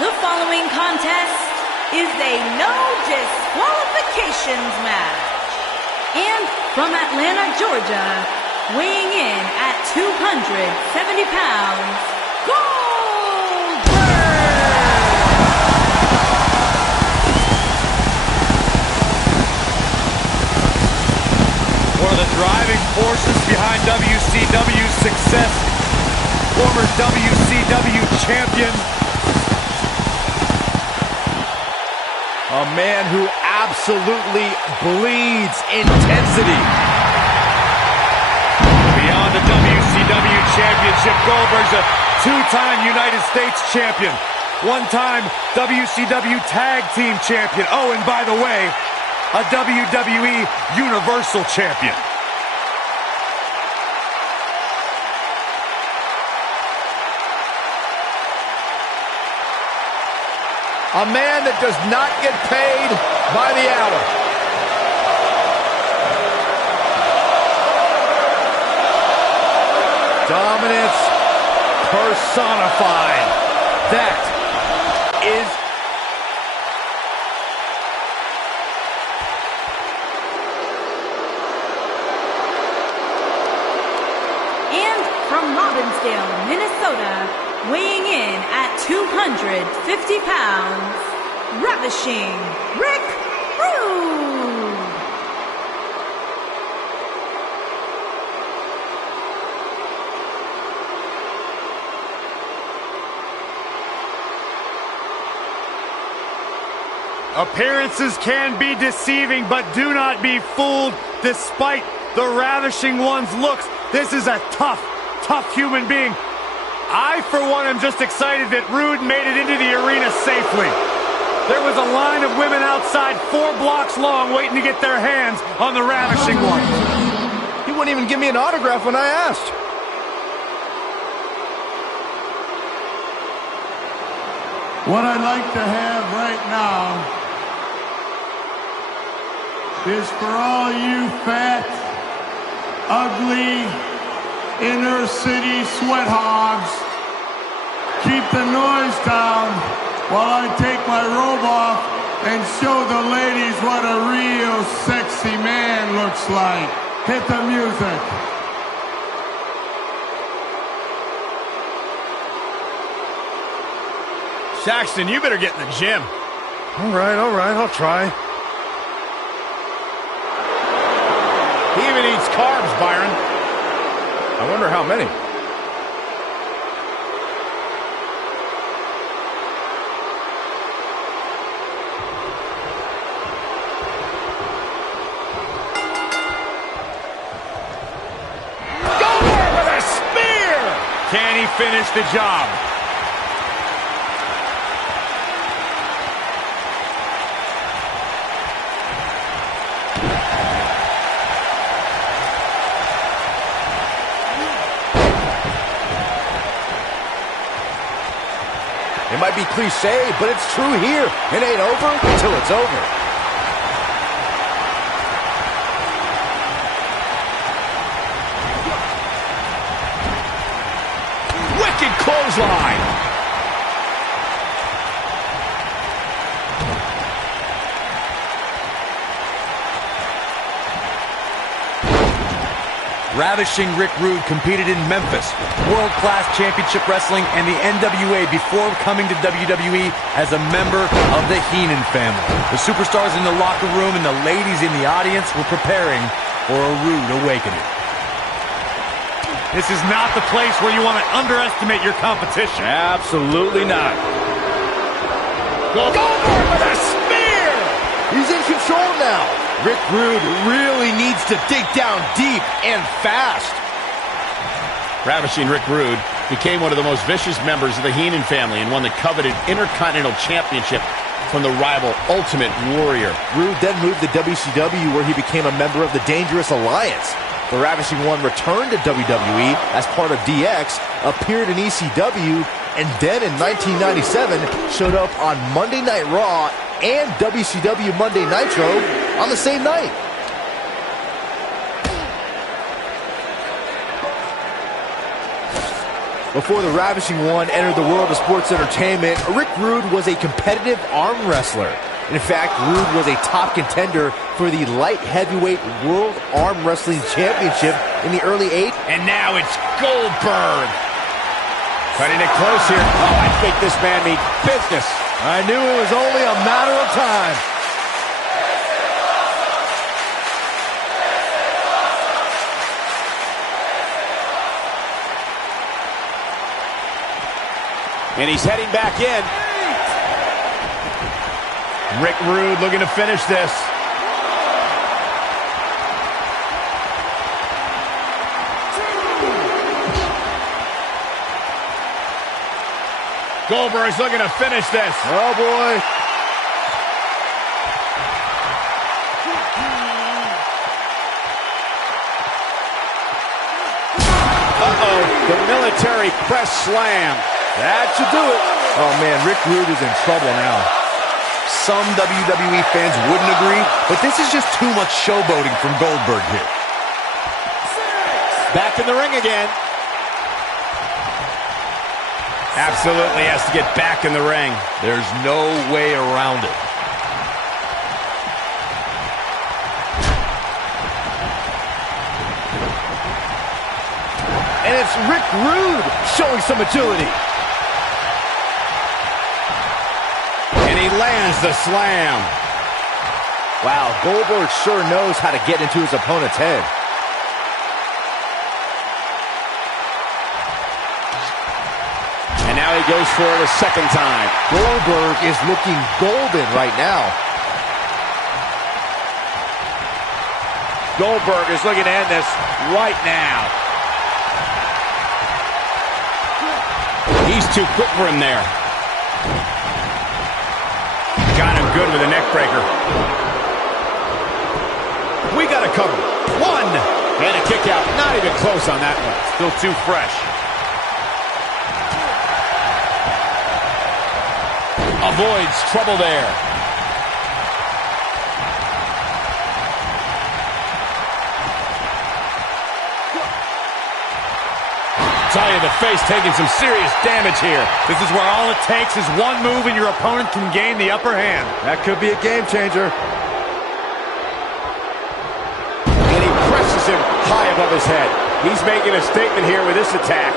The following contest is a no disqualifications match. And from Atlanta, Georgia, weighing in at 270 pounds, one of the driving forces behind WCW's success, former WCW champion, a man who absolutely bleeds intensity. Beyond the WCW championship, Goldberg's a two-time United States champion, one-time WCW tag team champion. Oh, and by the way, a WWE Universal Champion. A man that does not get paid by the hour. Dominance personified. That is from Robbinsdale, Minnesota, weighing in at 250 pounds, Ravishing Rick Rude. Appearances can be deceiving, but do not be fooled. Despite the Ravishing One's looks, this is a tough human being. I, for one, am just excited that Rude made it into the arena safely. There was a line of women outside 4 blocks long waiting to get their hands on the Ravishing One. He wouldn't even give me an autograph when I asked. What I'd like to have right now is for all you fat, ugly, inner city sweat hogs, keep the noise down while I take my robe off and show the ladies what a real sexy man looks like. Hit the music. Saxton, you better get in the gym. All right, I'll try. He even eats carbs, Byron. I wonder how many. Goldberg with a spear! Can he finish the job? It might be cliche, but it's true here. It ain't over until it's over. Wicked clothesline. Ravishing Rick Rude competed in Memphis, world-class championship wrestling, and the NWA before coming to WWE as a member of the Heenan family. The superstars in the locker room and the ladies in the audience were preparing for a rude awakening. This is not the place where you want to underestimate your competition. Absolutely not. Goldberg with a spear! He's in control now. Rick Rude really needs to dig down deep and fast. Ravishing Rick Rude became one of the most vicious members of the Heenan family and won the coveted Intercontinental Championship from the rival Ultimate Warrior. Rude then moved to WCW, where he became a member of the Dangerous Alliance. The Ravishing One returned to WWE as part of DX, appeared in ECW, and then in 1997 showed up on Monday Night Raw and WCW Monday Nitro on the same night. Before the Ravishing One entered the world of sports entertainment, Rick Rude was a competitive arm wrestler. In fact, Rude was a top contender for the light heavyweight World Arm Wrestling Championship in the early 80s. And now it's Goldberg. Cutting it close here. Oh, I think this man means business. I knew it was only a matter of time. And he's heading back in. Rick Rude looking to finish this. Goldberg's looking to finish this. Oh, boy. Uh-oh, the military press slam. That should do it. Oh, man, Rick Rude is in trouble now. Some WWE fans wouldn't agree, but this is just too much showboating from Goldberg here. Back in the ring again. Absolutely has to get back in the ring. There's no way around it. And it's Rick Rude showing some agility. And he lands the slam. Wow, Goldberg sure knows how to get into his opponent's head. And now he goes for it a second time. Goldberg is looking golden right now. Goldberg is looking to end this right now. He's too quick for him there. Got him good with a neck breaker. We got a cover. One. And a kick out. Not even close on that one. Still too fresh. Avoids trouble there. Tell you, the face taking some serious damage here. This is where all it takes is one move and your opponent can gain the upper hand. That could be a game changer. And he presses him high above his head. He's making a statement here with this attack.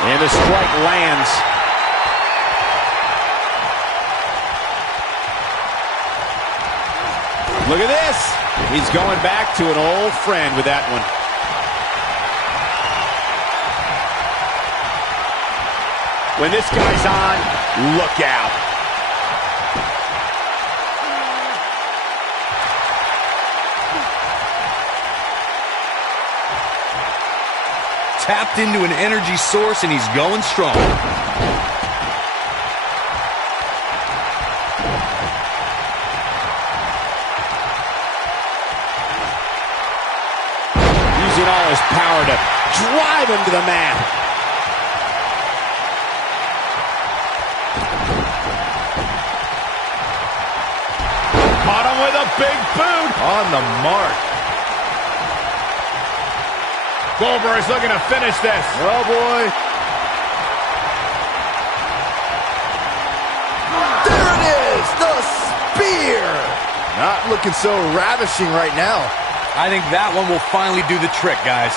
And the strike lands. Look at this. He's going back to an old friend with that one. When this guy's on, look out. Tapped into an energy source, and he's going strong. Using all his power to drive him to the mat. Caught him with a big boot. On the mark. Goldberg is looking to finish this. Oh, boy. There it is, the spear. Not looking so ravishing right now. I think that one will finally do the trick, guys.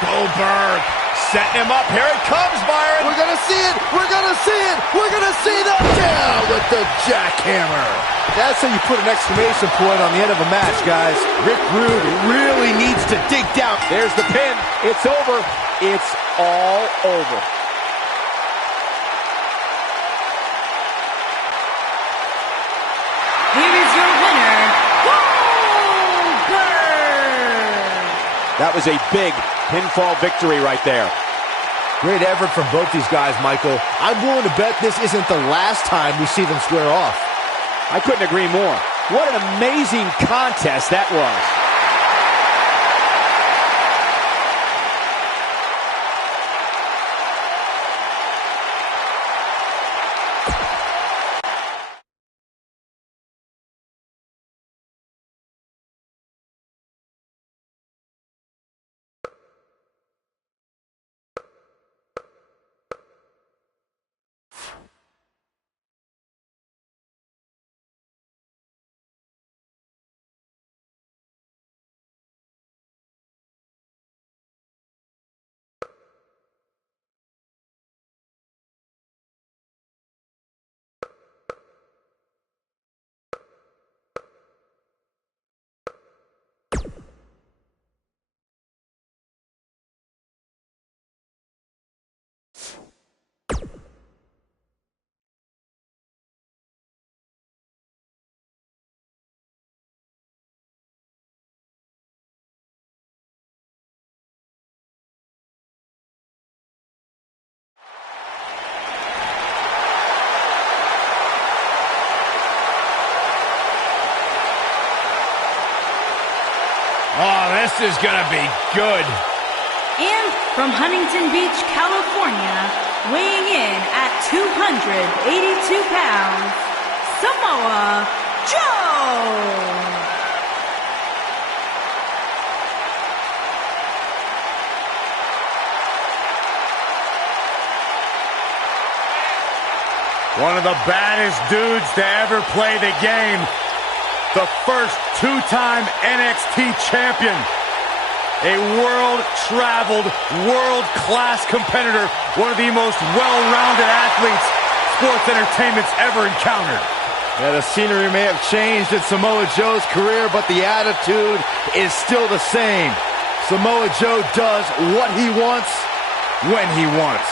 Goldberg setting him up. Here it comes, Byron. We're going to see it. We're going to see it. We're going to see that down with the jackhammer. That's how you put an exclamation point on the end of a match, guys. Rick Rude really needs to dig down. There's the pin. It's over. It's all over. Here is your winner, Goldberg! That was a big pinfall victory right there. Great effort from both these guys, Michael. I'm willing to bet this isn't the last time we see them square off. I couldn't agree more. What an amazing contest that was. This is gonna be good. And from Huntington Beach, California, weighing in at 282 pounds, Samoa Joe! One of the baddest dudes to ever play the game. The first two-time NXT champion. A world-traveled, world-class competitor. One of the most well-rounded athletes sports entertainment's ever encountered. Yeah, the scenery may have changed in Samoa Joe's career, but the attitude is still the same. Samoa Joe does what he wants, when he wants.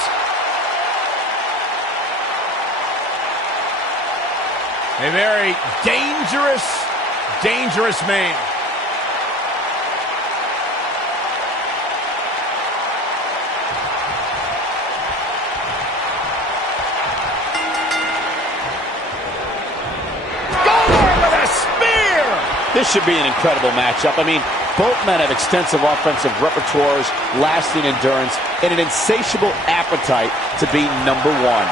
A very dangerous, dangerous man. This should be an incredible matchup. I mean, both men have extensive offensive repertoires, lasting endurance, and an insatiable appetite to be number one.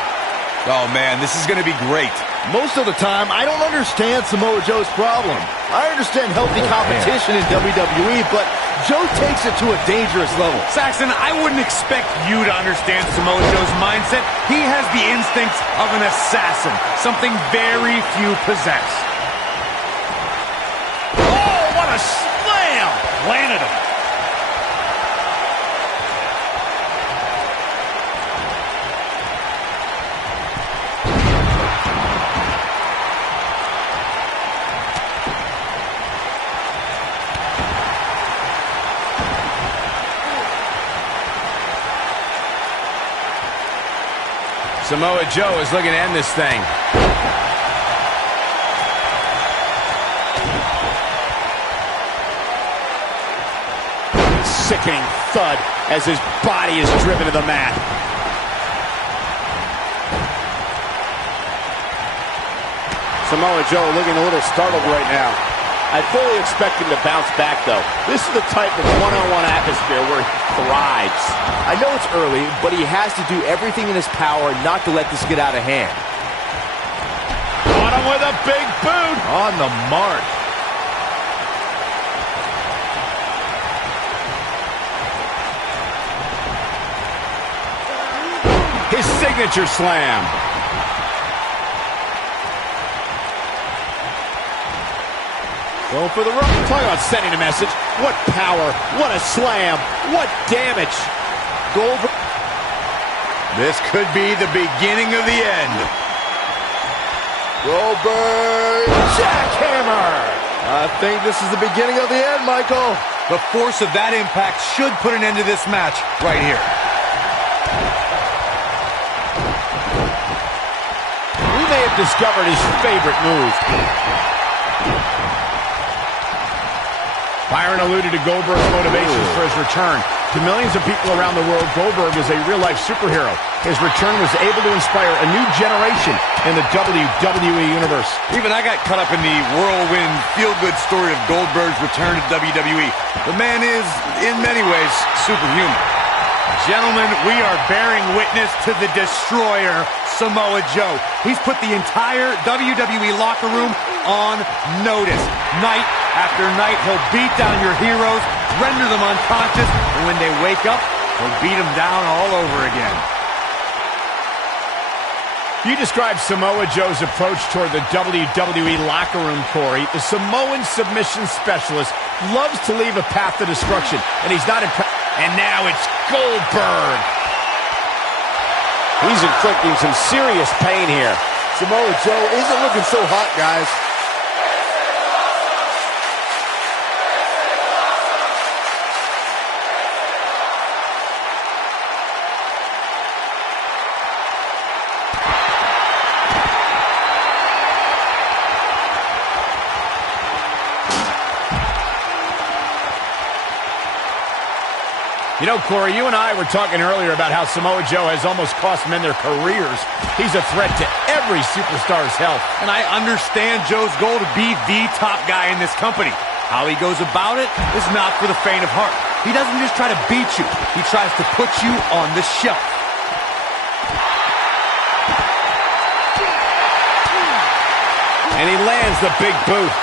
Oh, man, this is going to be great. Most of the time, I don't understand Samoa Joe's problem. I understand healthy competition in WWE, but Joe takes it to a dangerous level. Saxon, I wouldn't expect you to understand Samoa Joe's mindset. He has the instincts of an assassin, something very few possess. What a slam! Landed him. Samoa Joe is looking to end this thing. Sickening thud as his body is driven to the mat. Samoa Joe looking a little startled right now. I fully expect him to bounce back, though. This is the type of one-on-one atmosphere where he thrives. I know it's early, but he has to do everything in his power not to let this get out of hand. Caught him with a big boot. On the mark. His signature slam. Going for the run. Talk about sending a message. What power. What a slam. What damage. Goldberg. This could be the beginning of the end. Goldberg. Jackhammer. I think this is the beginning of the end, Michael. The force of that impact should put an end to this match right here. We may have discovered his favorite move. Byron alluded to Goldberg's motivations for his return. To millions of people around the world, Goldberg is a real-life superhero. His return was able to inspire a new generation in the WWE Universe. Even I got caught up in the whirlwind, feel-good story of Goldberg's return to WWE. The man is, in many ways, superhuman. Gentlemen, we are bearing witness to the destroyer, Samoa Joe. He's put the entire WWE locker room on notice. Night after night, he'll beat down your heroes, render them unconscious, and when they wake up, he'll beat them down all over again. You described Samoa Joe's approach toward the WWE locker room, Corey. The Samoan submission specialist loves to leave a path to destruction, and he's not impressed. And now it's Goldberg. He's inflicting some serious pain here. Samoa Joe isn't looking so hot, guys. You know, Corey, you and I were talking earlier about how Samoa Joe has almost cost men their careers. He's a threat to every superstar's health. And I understand Joe's goal to be the top guy in this company. How he goes about it is not for the faint of heart. He doesn't just try to beat you. He tries to put you on the shelf. And he lands the big boot.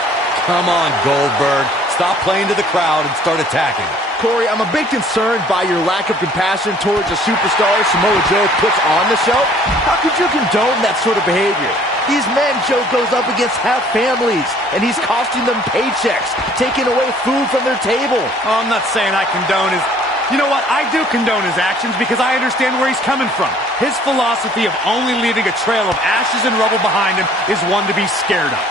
Come on, Goldberg. Stop playing to the crowd and start attacking. Corey, I'm a bit concerned by your lack of compassion towards a superstar Samoa Joe puts on the show. How could you condone that sort of behavior? These men Joe goes up against have families, and he's costing them paychecks, taking away food from their table. Oh, I'm not saying I condone his... You know what? I do condone his actions because I understand where he's coming from. His philosophy of only leaving a trail of ashes and rubble behind him is one to be scared of.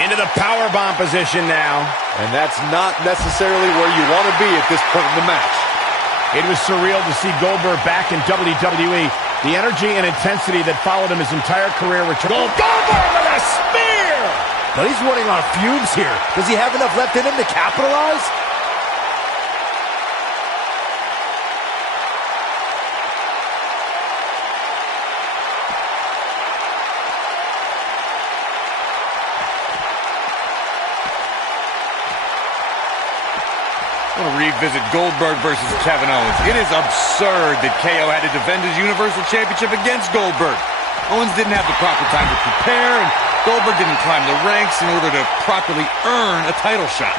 Into the powerbomb position now. And that's not necessarily where you want to be at this point in the match. It was surreal to see Goldberg back in WWE. The energy and intensity that followed him his entire career returned. Goldberg with a spear! But he's running on fumes here. Does he have enough left in him to capitalize? I want to revisit Goldberg versus Kevin Owens. It is absurd that KO had to defend his Universal Championship against Goldberg. Owens didn't have the proper time to prepare, and Goldberg didn't climb the ranks in order to properly earn a title shot.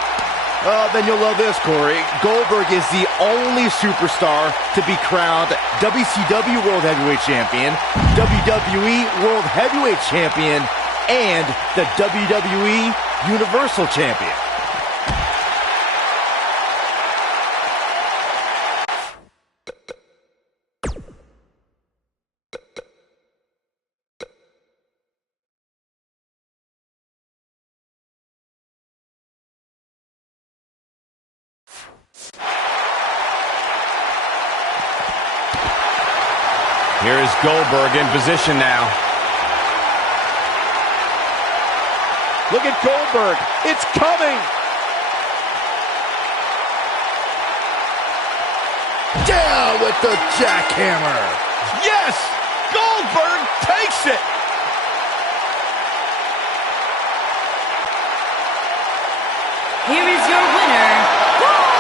Then you'll love this, Corey. Goldberg is the only superstar to be crowned WCW World Heavyweight Champion, WWE World Heavyweight Champion, and the WWE Universal Champion. Here is Goldberg in position now. Look at Goldberg. It's coming. Down with the jackhammer. Yes! Goldberg takes it! Here is your winner, Goldberg!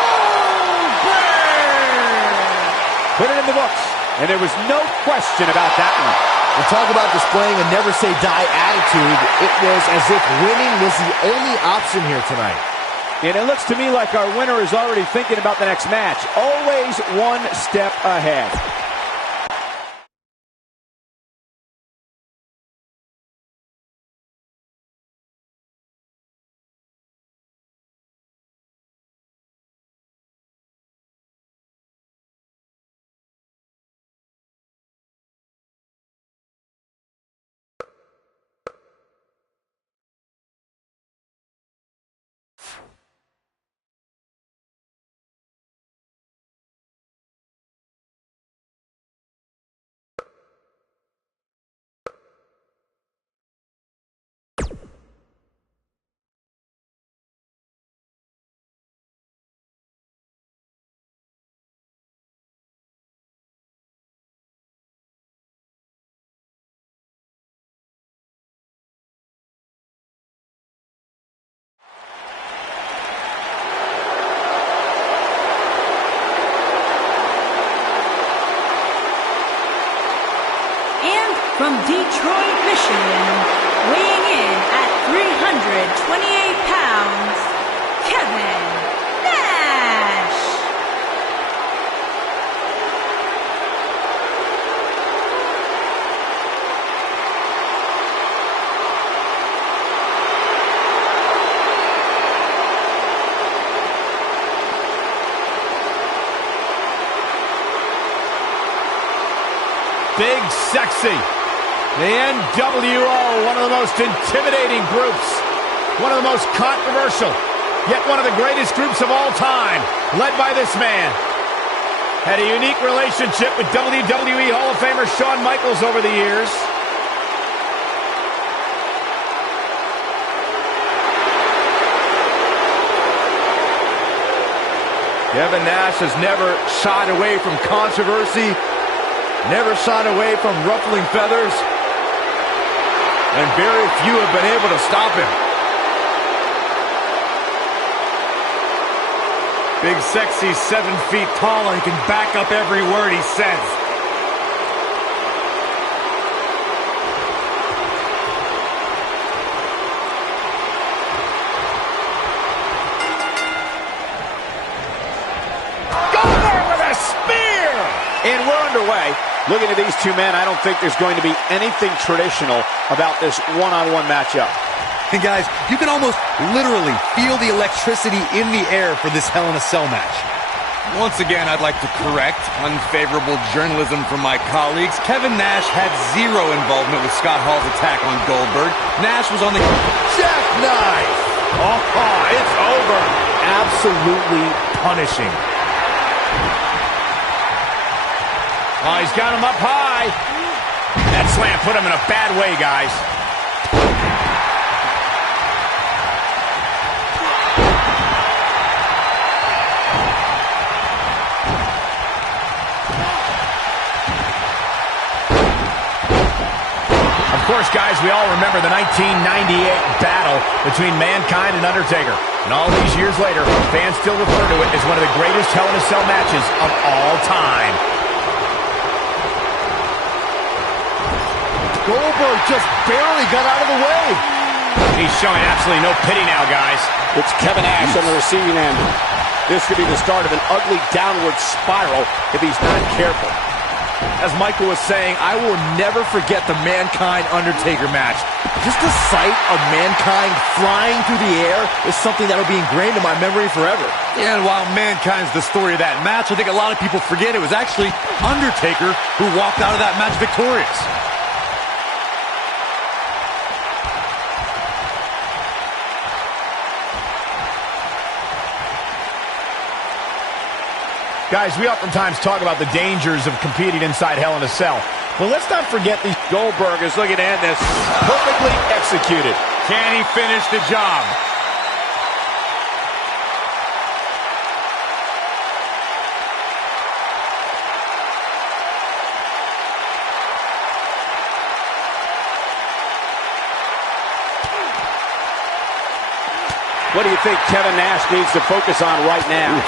Put it in the books. And there was no question about that one. And talk about displaying a never-say-die attitude. It was as if winning was the only option here tonight. And it looks to me like our winner is already thinking about the next match. Always one step ahead. From Detroit, Michigan, weighing in at 328 pounds, Kevin Nash. Big sexy. The NWO, one of the most intimidating groups, one of the most controversial, yet one of the greatest groups of all time, led by this man. Had a unique relationship with WWE Hall of Famer Shawn Michaels over the years. Kevin Nash has never shied away from controversy, never shied away from ruffling feathers. And very few have been able to stop him. Big, sexy, 7 feet tall, and he can back up every word he says. Goldberg with a spear! And we're underway. Looking at these two men, I don't think there's going to be anything traditional about this one-on-one matchup. And guys, you can almost literally feel the electricity in the air for this Hell in a Cell match. Once again, I'd like to correct unfavorable journalism from my colleagues. Kevin Nash had zero involvement with Scott Hall's attack on Goldberg. Nash was on the Jackknife! Oh, it's over. Absolutely punishing. Oh, he's got him up high. That slam put him in a bad way, guys. Of course, guys, we all remember the 1998 battle between Mankind and Undertaker. And all these years later, fans still refer to it as one of the greatest Hell in a Cell matches of all time. Goldberg just barely got out of the way. He's showing absolutely no pity now, guys. It's Kevin Nash on the receiving end. This could be the start of an ugly downward spiral if he's not careful. As Michael was saying, I will never forget the Mankind-Undertaker match. Just the sight of Mankind flying through the air is something that will be ingrained in my memory forever. Yeah, and while Mankind's the story of that match, I think a lot of people forget it was actually Undertaker who walked out of that match victorious. Guys, we oftentimes talk about the dangers of competing inside Hell in a Cell. But let's not forget the Goldberg is looking to end this. Perfectly executed. Can he finish the job? What do you think Kevin Nash needs to focus on right now?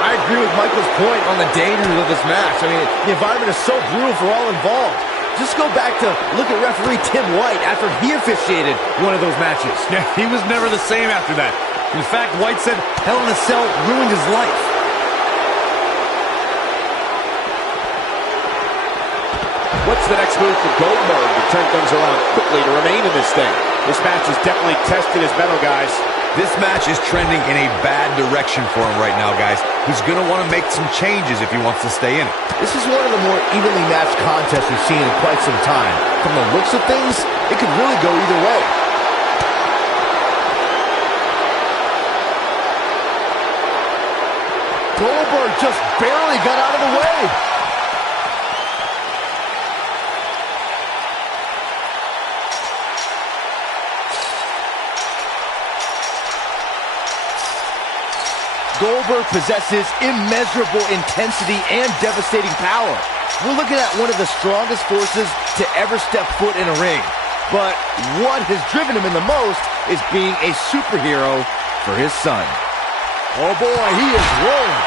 I agree with Michael's point on the dangers of this match. I mean, the environment is so brutal for all involved. Just go back to look at referee Tim White after he officiated one of those matches. Yeah, he was never the same after that. In fact, White said Hell in a Cell ruined his life. What's the next move for Goldberg to turn things around quickly to remain in this thing? This match has definitely tested his mettle, guys. This match is trending in a bad direction for him right now, guys. He's going to want to make some changes if he wants to stay in it. This is one of the more evenly matched contests we've seen in quite some time. From the looks of things, it could really go either way. Goldberg just barely got out of the way. Goldberg possesses immeasurable intensity and devastating power. We're looking at one of the strongest forces to ever step foot in a ring. But what has driven him in the most is being a superhero for his son. Oh boy, he is rolling.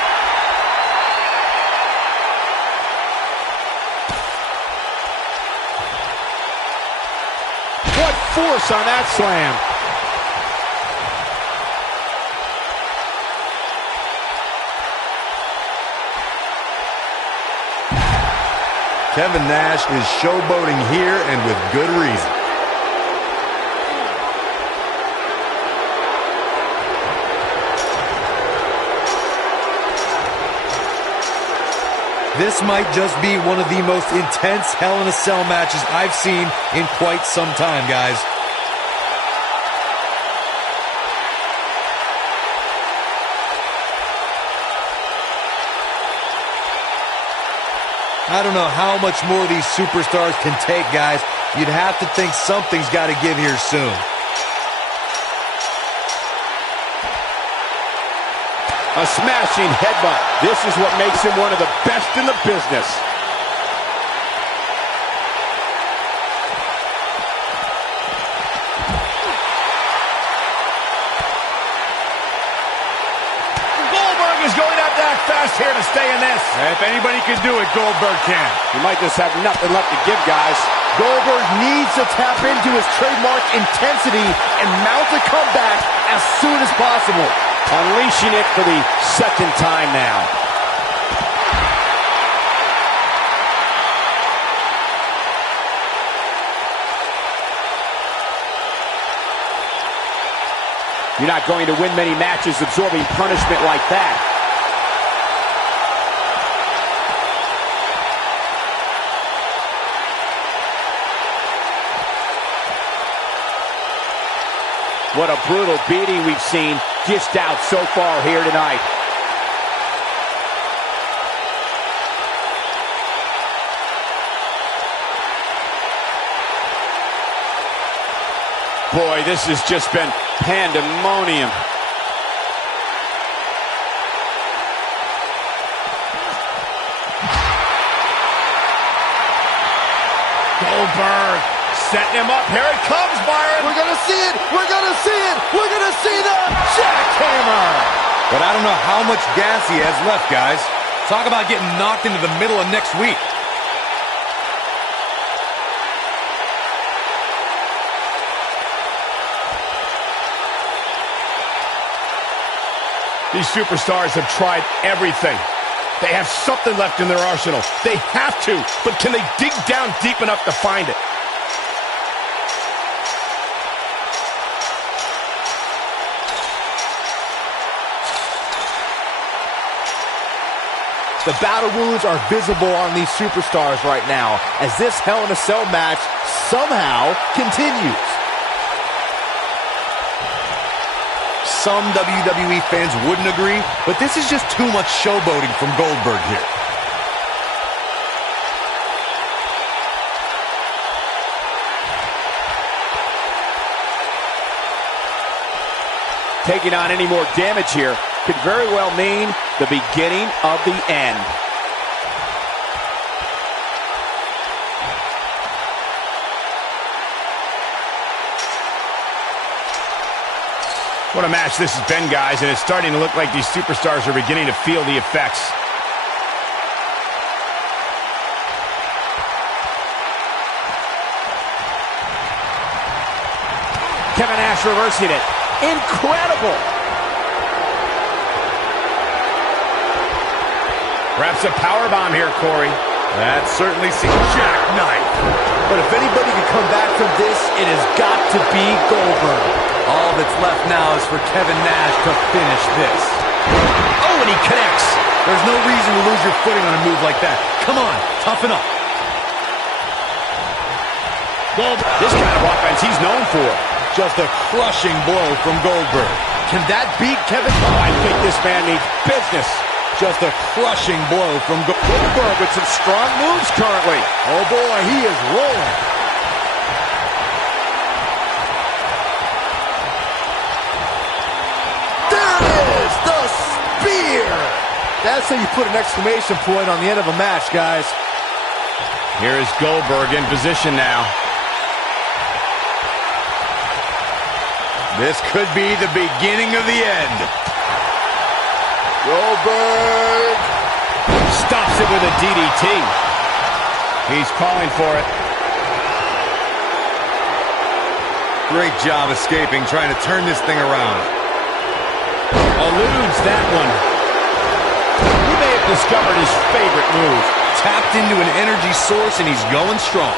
What force on that slam. Kevin Nash is showboating here, and with good reason. This might just be one of the most intense Hell in a Cell matches I've seen in quite some time, guys. I don't know how much more these superstars can take, guys. You'd have to think something's got to give here soon. A smashing headbutt. This is what makes him one of the best in the business. Goldberg just here to stay in this. If anybody can do it, Goldberg can. He might just have nothing left to give, guys. Goldberg needs to tap into his trademark intensity and mount a comeback as soon as possible. Unleashing it for the second time now. You're not going to win many matches absorbing punishment like that. What a brutal beating we've seen dished out so far here tonight. Boy, this has just been pandemonium. Goldberg setting him up. Here it comes, Byron. We're gonna see it! We're gonna see it! We're gonna see the jackhammer! But I don't know how much gas he has left, guys. Talk about getting knocked into the middle of next week. These superstars have tried everything. They have something left in their arsenal. They have to, but can they dig down deep enough to find it? The battle wounds are visible on these superstars right now as this Hell in a Cell match somehow continues. Some WWE fans wouldn't agree, but this is just too much showboating from Goldberg here. Taking on any more damage here could very well mean the beginning of the end. What a match this has been, guys, and it's starting to look like these superstars are beginning to feel the effects. Kevin Nash reversing it. Incredible! Perhaps a powerbomb here, Corey. That certainly seems jackknife. But if anybody can come back from this, it has got to be Goldberg. All that's left now is for Kevin Nash to finish this. Oh, and he connects. There's no reason to lose your footing on a move like that. Come on, toughen up. Goldberg, this kind of offense he's known for. Just a crushing blow from Goldberg. Can that beat Kevin? Oh, I think this man needs business. Just a crushing blow from Goldberg with some strong moves currently. Oh boy, he is rolling. There it is, the spear. That's how you put an exclamation point on the end of a match, guys. Here is Goldberg in position now. This could be the beginning of the end. Goldberg stops it with a DDT. He's calling for it. Great job escaping, trying to turn this thing around. Eludes that one. He may have discovered his favorite move. Tapped into an energy source, and he's going strong.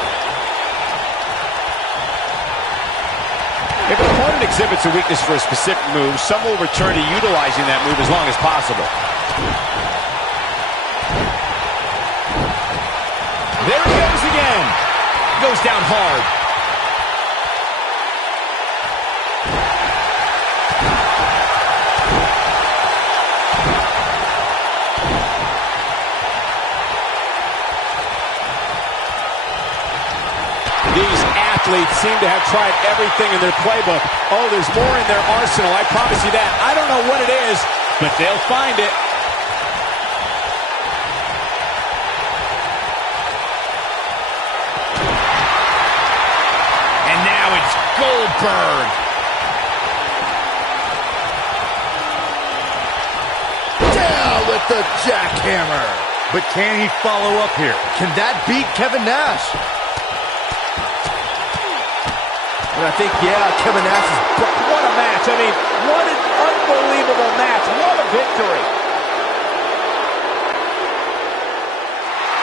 If an opponent exhibits a weakness for a specific move, some will return to utilizing that move as long as possible. There he goes again. Goes down hard. These athletes seem to have tried everything in their playbook. Oh, there's more in their arsenal, I promise you that. I don't know what it is, but they'll find it. And now it's Goldberg. down with the jackhammer. But can he follow up here? Can that beat Kevin Nash? And I think, yeah, Kevin Nash is... What a match. I mean, what an unbelievable match. What a victory.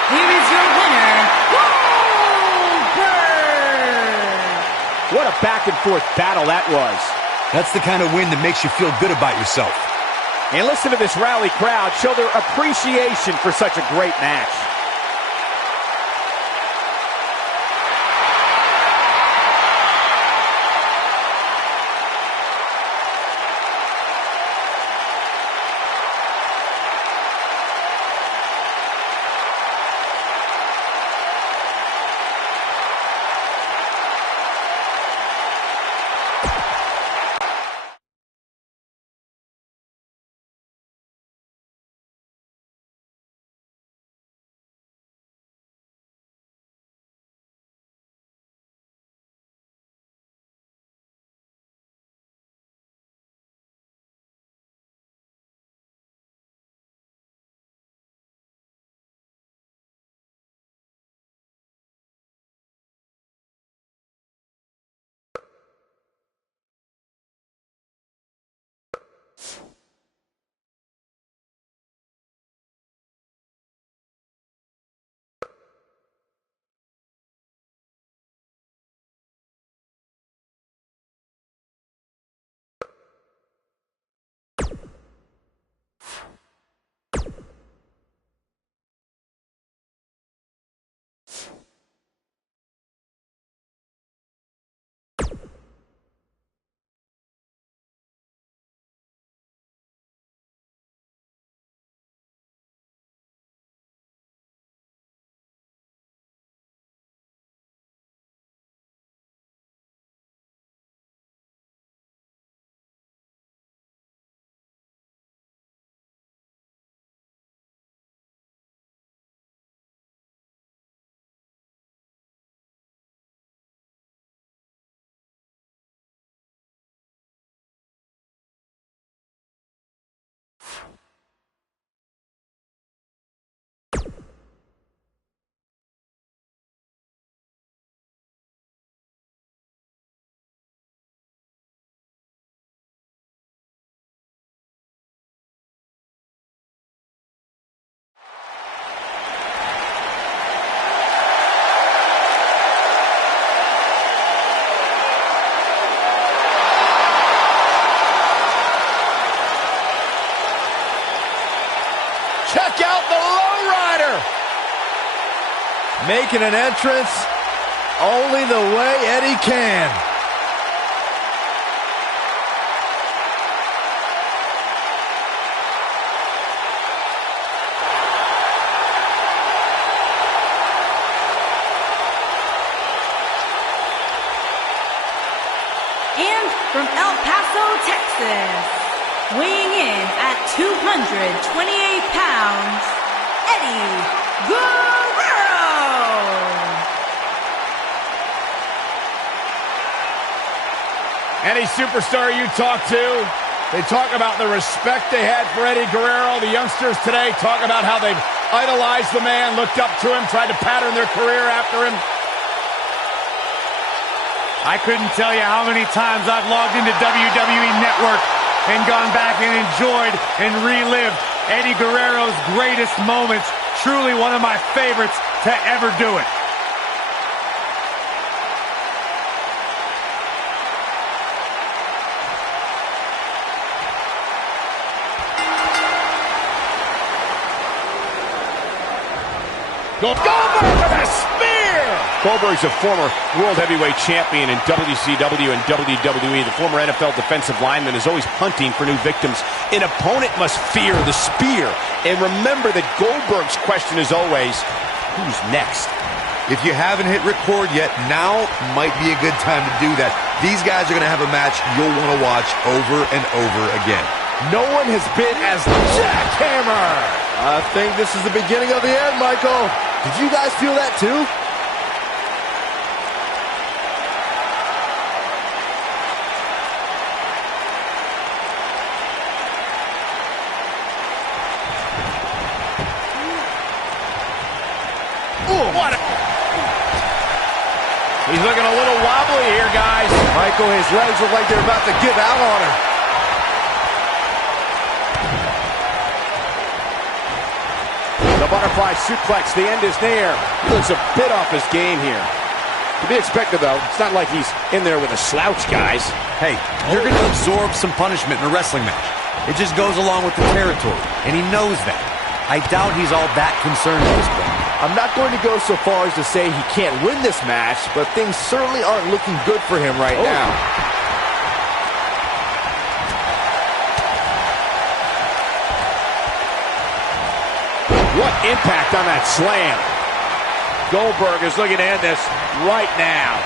Here is your winner, Goldberg! What a back-and-forth battle that was. That's the kind of win that makes you feel good about yourself. And listen to this rally crowd show their appreciation for such a great match. Check out the lowrider. Making an entrance only the way Eddie can. And from El Paso, Texas, weighing in at 228 pounds, Eddie Guerrero! Any superstar you talk to, they talk about the respect they had for Eddie Guerrero. The youngsters today talk about how they've idolized the man, looked up to him, tried to pattern their career after him. I couldn't tell you how many times I've logged into WWE Network and gone back and enjoyed and relived Eddie Guerrero's greatest moments. Truly one of my favorites to ever do it. Goldberg with a spear! Goldberg's a former World Heavyweight Champion in WCW and WWE. The former NFL defensive lineman is always hunting for new victims. An opponent must fear the spear. And remember that Goldberg's question is always, who's next? If you haven't hit record yet, now might be a good time to do that. These guys are going to have a match you'll want to watch over and over again. No one has been as jackhammer. I think this is the beginning of the end, Michael. Did you guys feel that too? What He's looking a little wobbly here, guys. Michael, his legs look like they're about to give out on him. The butterfly suplex, the end is near. He looks a bit off his game here. To be expected, though. It's not like he's in there with a slouch, guys. Hey, you're going to absorb some punishment in a wrestling match. It just goes along with the territory, and he knows that. I doubt he's all that concerned at this point. I'm not going to go so far as to say he can't win this match, but things certainly aren't looking good for him right now. What impact on that slam. Goldberg is looking to end this right now.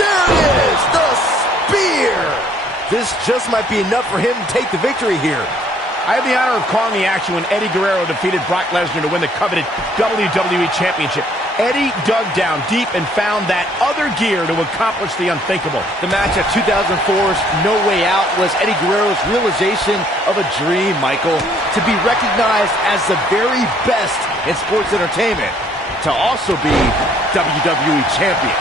There it is, the spear. This just might be enough for him to take the victory here. I have the honor of calling the action when Eddie Guerrero defeated Brock Lesnar to win the coveted WWE Championship. Eddie dug down deep and found that other gear to accomplish the unthinkable. The match at 2004's No Way Out was Eddie Guerrero's realization of a dream, Michael. To be recognized as the very best in sports entertainment. To also be WWE Champion.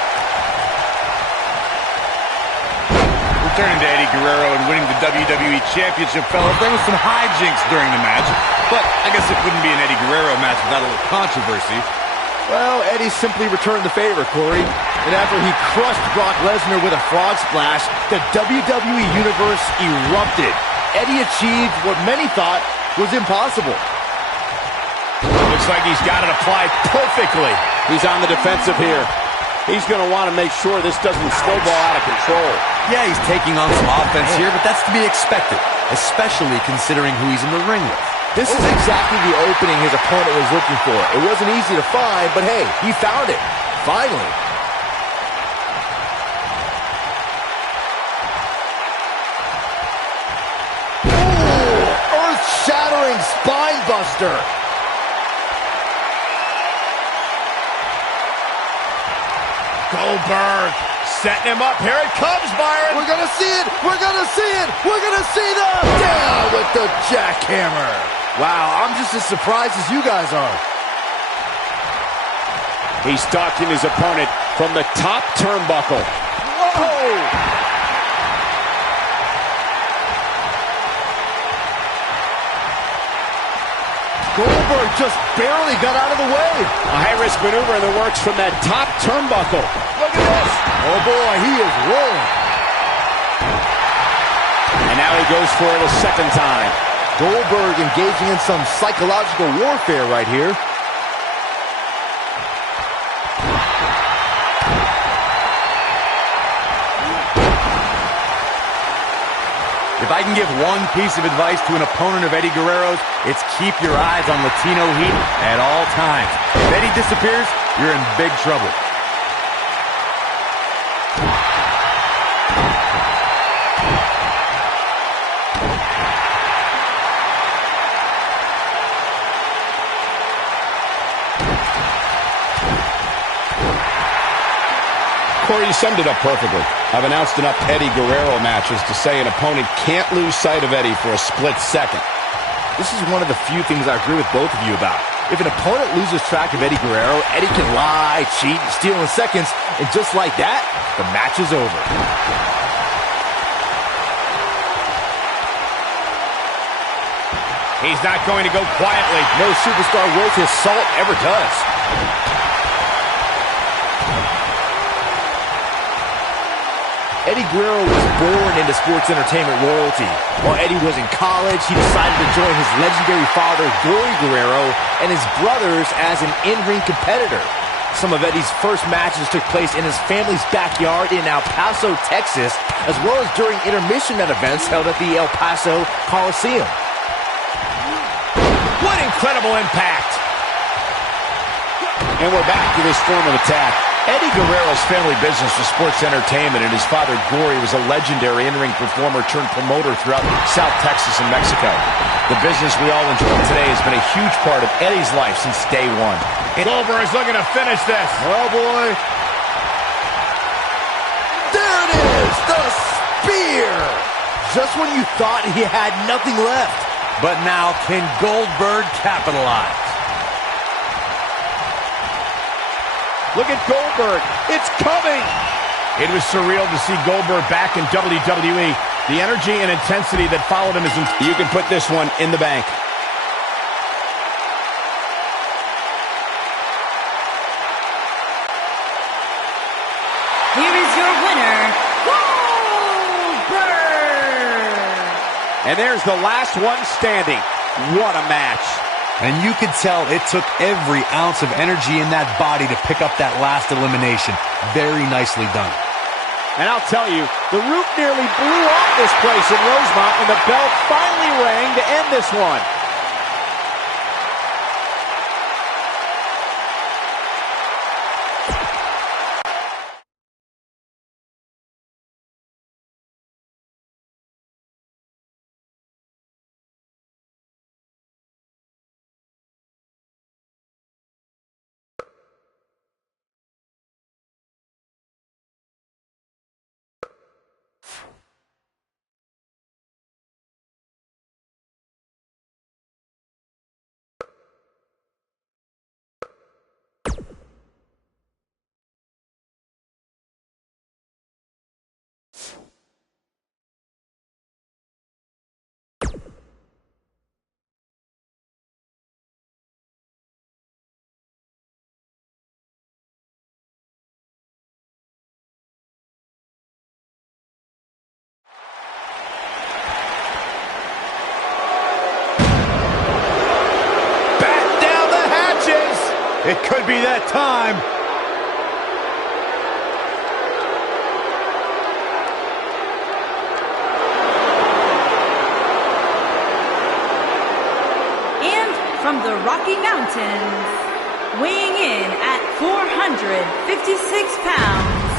Returning to Eddie Guerrero and winning the WWE Championship, fellas. There was some hijinks during the match, but I guess it wouldn't be an Eddie Guerrero match without a little controversy. Well, Eddie simply returned the favor, Corey. And after he crushed Brock Lesnar with a frog splash, the WWE Universe erupted. Eddie achieved what many thought was impossible. Looks like he's got it applied perfectly. He's on the defensive here. He's going to want to make sure this doesn't snowball out of control. Yeah, he's taking on some offense here, but that's to be expected, especially considering who he's in the ring with. This is exactly the opening his opponent was looking for. It wasn't easy to find, but hey, he found it. Finally. Ooh, earth-shattering spine buster. Goldberg setting him up. Here it comes, Byron. We're going to see it. We're going to see it. We're going to see the down with the jackhammer. Wow, I'm just as surprised as you guys are. He's stalking his opponent from the top turnbuckle. Whoa! Goldberg just barely got out of the way. A high-risk maneuver in the works from that top turnbuckle. Look at this. Oh, boy, he is rolling. And now he goes for it a second time. Goldberg engaging in some psychological warfare right here. If I can give one piece of advice to an opponent of Eddie Guerrero's, it's keep your eyes on Latino heat at all times. If Eddie disappears, you're in big trouble. Corey, you summed it up perfectly. I've announced enough Eddie Guerrero matches to say an opponent can't lose sight of Eddie for a split second. This is one of the few things I agree with both of you about. If an opponent loses track of Eddie Guerrero, Eddie can lie, cheat, steal in seconds, and just like that, the match is over. He's not going to go quietly. No superstar worth his salt ever does. Eddie Guerrero was born into sports entertainment royalty. While Eddie was in college, he decided to join his legendary father, Torri Guerrero, and his brothers as an in-ring competitor. Some of Eddie's first matches took place in his family's backyard in El Paso, Texas, as well as during intermission at events held at the El Paso Coliseum. What incredible impact! And we're back to this form of attack. Eddie Guerrero's family business was sports entertainment, and his father, Gory, was a legendary in-ring performer turned promoter throughout South Texas and Mexico. The business we all enjoy today has been a huge part of Eddie's life since day one. Goldberg is looking to finish this. Oh, boy. There it is, the spear! Just when you thought he had nothing left. But now, can Goldberg capitalize? Look at Goldberg. It's coming. It was surreal to see Goldberg back in WWE. The energy and intensity that followed him is... You can put this one in the bank. Here is your winner, Goldberg! And there's the last one standing. What a match. And you could tell it took every ounce of energy in that body to pick up that last elimination. Very nicely done. And I'll tell you, the roof nearly blew off this place in Rosemont when the bell finally rang to end this one. It could be that time. And from the Rocky Mountains, weighing in at 456 pounds,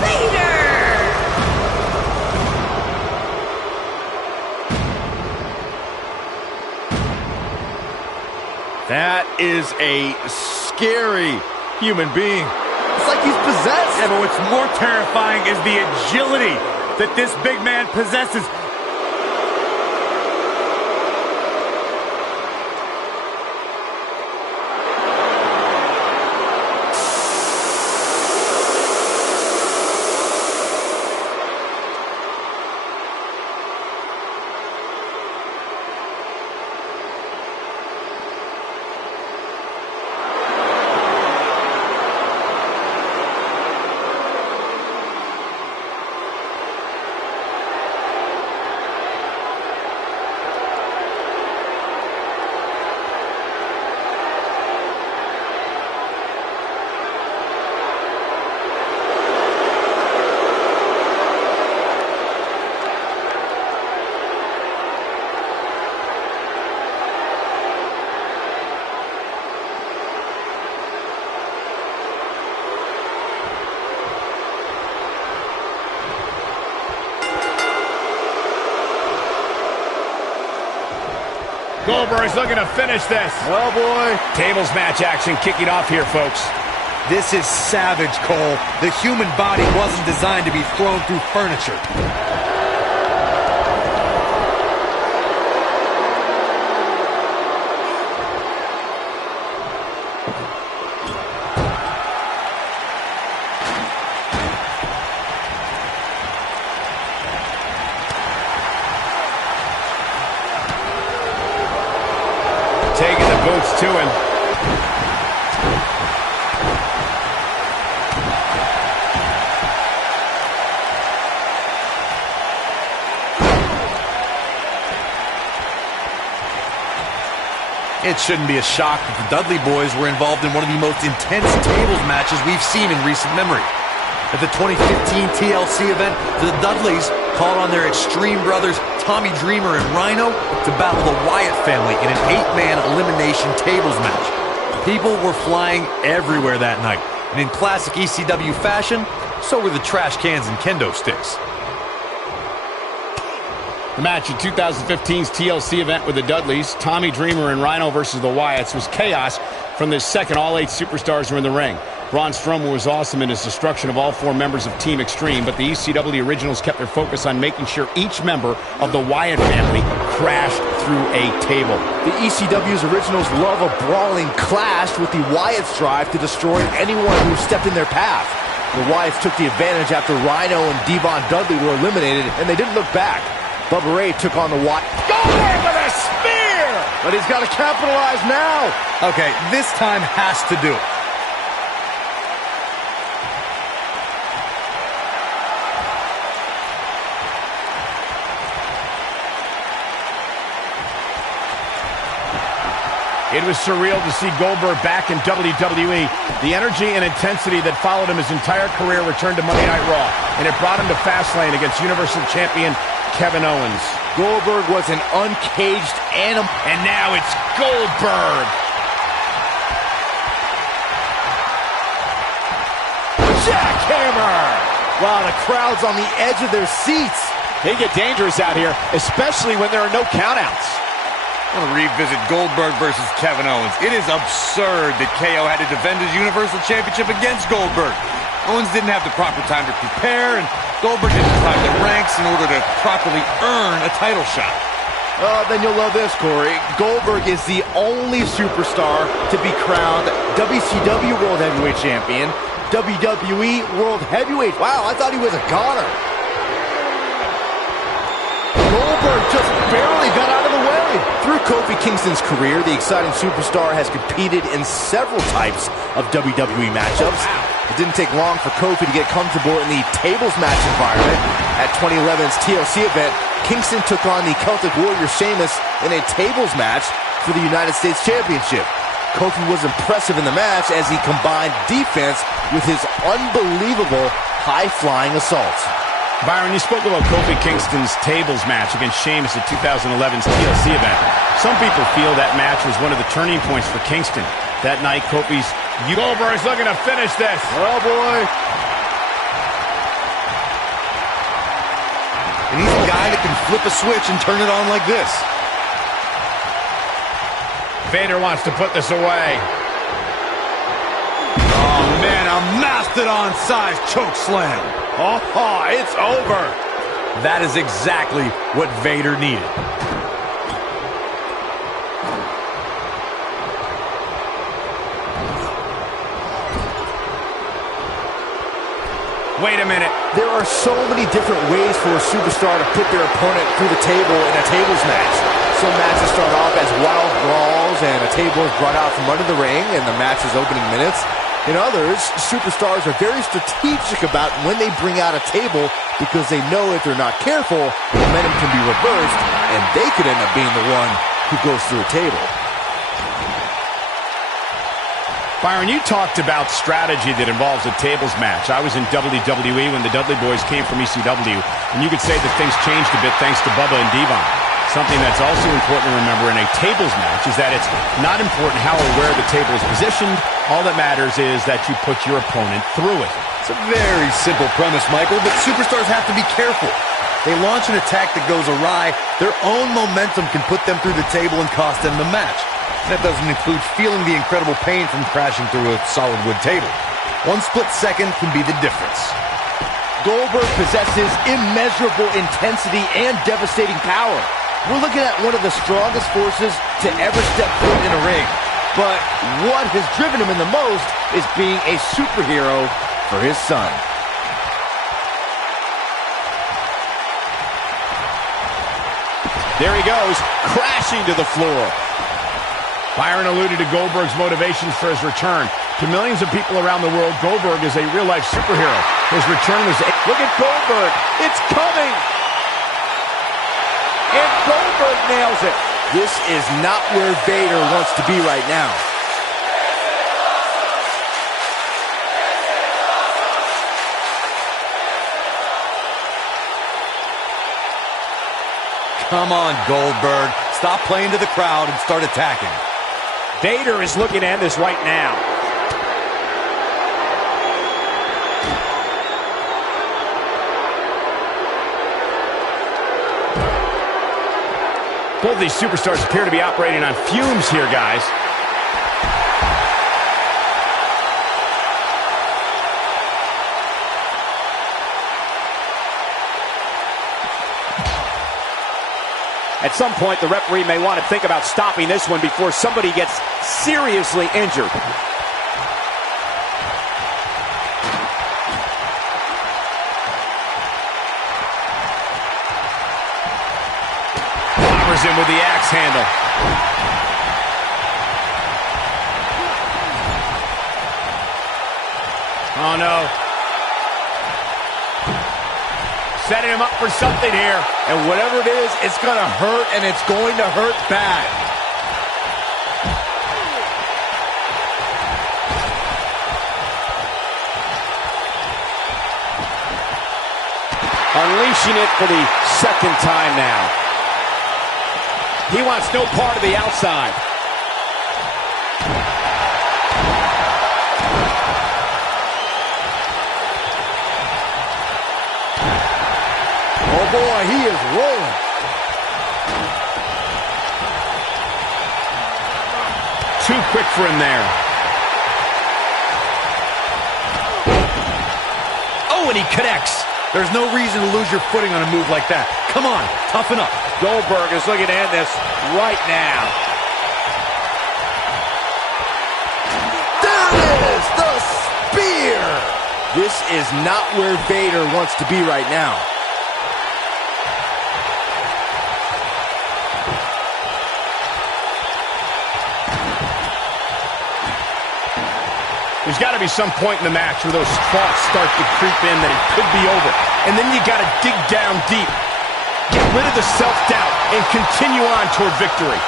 Vader! That is a scary human being. It's like he's possessed. Yeah, but what's more terrifying is the agility that this big man possesses. Goldberg's looking to finish this. Oh, boy. Tables match action kicking off here, folks. This is savage, Cole. The human body wasn't designed to be thrown through furniture. Taking the boots to him. It shouldn't be a shock that the Dudley boys were involved in one of the most intense tables matches we've seen in recent memory. At the 2015 TLC event, the Dudleys called on their Extreme brothers Tommy Dreamer and Rhino to battle the Wyatt family in an 8-man elimination tables match. People were flying everywhere that night, and in classic ECW fashion, so were the trash cans and kendo sticks. The match at 2015's TLC event with the Dudleys, Tommy Dreamer and Rhino versus the Wyatts, was chaos from the second all 8 superstars were in the ring. Braun Strowman was awesome in his destruction of all 4 members of Team Extreme, but the ECW originals kept their focus on making sure each member of the Wyatt family crashed through a table. The ECW's originals love a brawling clash, with the Wyatts' drive to destroy anyone who stepped in their path. The Wyatts took the advantage after Rhino and Devon Dudley were eliminated, and they didn't look back. Bubba Ray took on the Wyatts. Goldberg with a spear! But he's got to capitalize now. Okay, this time has to do it. It was surreal to see Goldberg back in WWE. The energy and intensity that followed him his entire career returned to Monday Night Raw, and it brought him to Fastlane against Universal Champion Kevin Owens. Goldberg was an uncaged animal. And now it's Goldberg. Jackhammer! Wow, the crowd's on the edge of their seats. They get dangerous out here, especially when there are no countouts. I want to revisit Goldberg versus Kevin Owens. It is absurd that KO had to defend his Universal Championship against Goldberg. Owens didn't have the proper time to prepare, and Goldberg didn't climb the ranks in order to properly earn a title shot. Then you'll love this, Corey. Goldberg is the only superstar to be crowned WCW World Heavyweight Champion, WWE World Heavyweight. Wow, I thought he was a goner. Goldberg just barely got out of the way. Through Kofi Kingston's career, the exciting superstar has competed in several types of WWE matchups. It didn't take long for Kofi to get comfortable in the tables match environment. At 2011's TLC event, Kingston took on the Celtic Warrior Sheamus in a tables match for the United States Championship. Kofi was impressive in the match as he combined defense with his unbelievable high-flying assaults. Byron, you spoke about Kofi Kingston's tables match against Sheamus at 2011's TLC event. Some people feel that match was one of the turning points for Kingston. That night, Kofi's Goldberg's looking to finish this. Oh, boy. And he's a guy that can flip a switch and turn it on like this. Vader wants to put this away. Oh, man, a mastodon-sized choke slam. Oh, it's over. That is exactly what Vader needed. Wait a minute. There are so many different ways for a superstar to put their opponent through the table in a tables match. Some matches start off as wild brawls and a table is brought out from under the ring in the match's opening minutes. In others, superstars are very strategic about when they bring out a table because they know if they're not careful, momentum can be reversed and they could end up being the one who goes through a table. Byron, you talked about strategy that involves a tables match. I was in WWE when the Dudley Boys came from ECW, and you could say that things changed a bit thanks to Bubba and Devon. Something that's also important to remember in a tables match is that it's not important how or where the table is positioned. All that matters is that you put your opponent through it. It's a very simple premise, Michael, but superstars have to be careful. They launch an attack that goes awry, their own momentum can put them through the table and cost them the match. That doesn't include feeling the incredible pain from crashing through a solid wood table. One split second can be the difference. Goldberg possesses immeasurable intensity and devastating power. We're looking at one of the strongest forces to ever step foot in a ring. But what has driven him in the most is being a superhero for his son. There he goes, crashing to the floor. Byron alluded to Goldberg's motivations for his return. To millions of people around the world, Goldberg is a real-life superhero. His return was... Look at Goldberg. It's coming. And Goldberg nails it. This is not where Vader wants to be right now. Come on, Goldberg. Stop playing to the crowd and start attacking. Vader is looking at this right now. Both these superstars appear to be operating on fumes here, guys. At At some point, the referee may want to think about stopping this one before somebody gets seriously injured. Bombers in with the axe handle. Oh, no. Setting him up for something here. And whatever it is, it's going to hurt, and it's going to hurt bad. Unleashing it for the second time now. He wants no part of the outside. Oh boy, he is rolling. Too quick for him there. Oh, and he connects. There's no reason to lose your footing on a move like that. Come on, toughen up. Goldberg is looking to end this right now. There it is, the spear. This is not where Vader wants to be right now. There's got to be some point in the match where those thoughts start to creep in that it could be over. And then you got to dig down deep. Get rid of the self-doubt and continue on toward victory.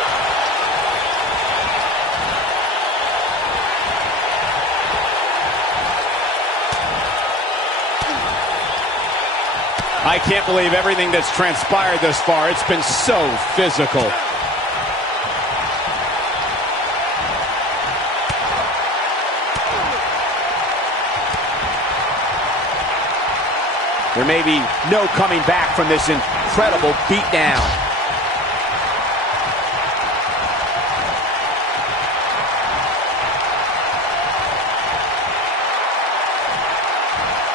I can't believe everything that's transpired thus far. It's been so physical. There may be no coming back from this incredible beatdown.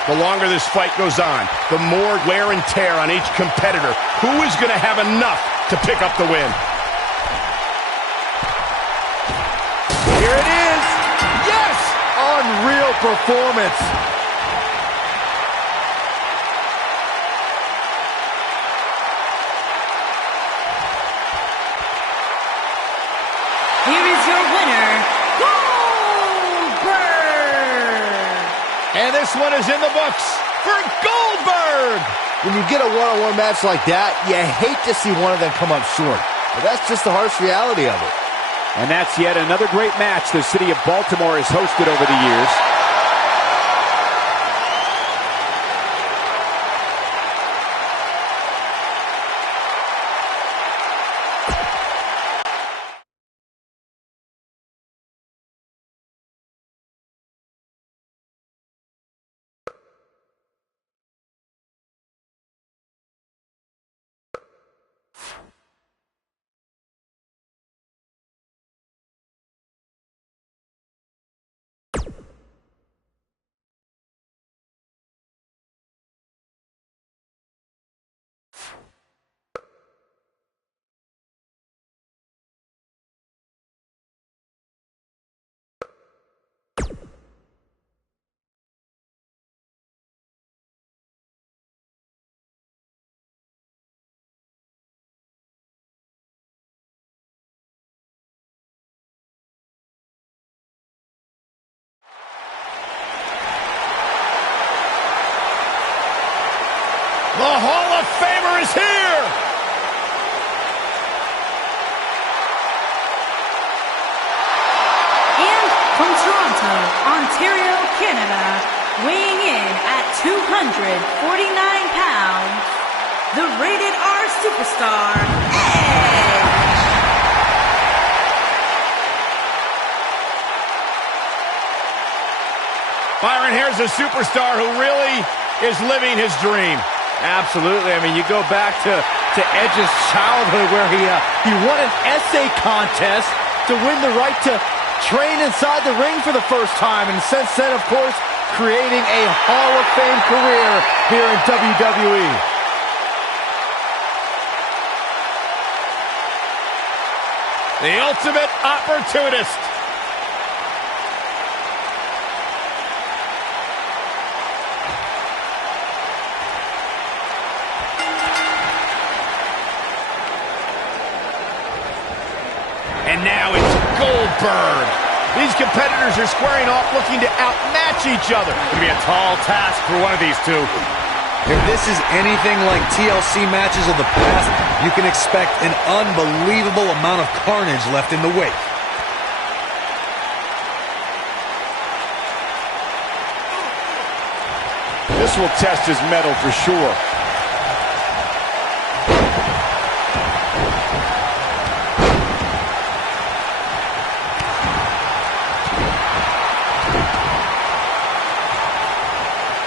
The longer this fight goes on, the more wear and tear on each competitor. Who is going to have enough to pick up the win? Here it is. Yes! Unreal performance. Here is your winner, Goldberg! And this one is in the books for Goldberg! When you get a one-on-one match like that, you hate to see one of them come up short. But that's just the harsh reality of it. And that's yet another great match the city of Baltimore has hosted over the years. The Hall of Famer is here! And from Toronto, Ontario, Canada, weighing in at 249 pounds, the Rated R Superstar, Edge! Byron, here's a superstar who really is living his dream. Absolutely. I mean, you go back to Edge's childhood where he won an essay contest to win the right to train inside the ring for the first time. And since then, of course, creating a Hall of Fame career here in WWE. The ultimate opportunist. And now it's Goldberg. These competitors are squaring off, looking to outmatch each other. It's going to be a tall task for one of these two. If this is anything like TLC matches of the past, you can expect an unbelievable amount of carnage left in the wake. This will test his mettle for sure.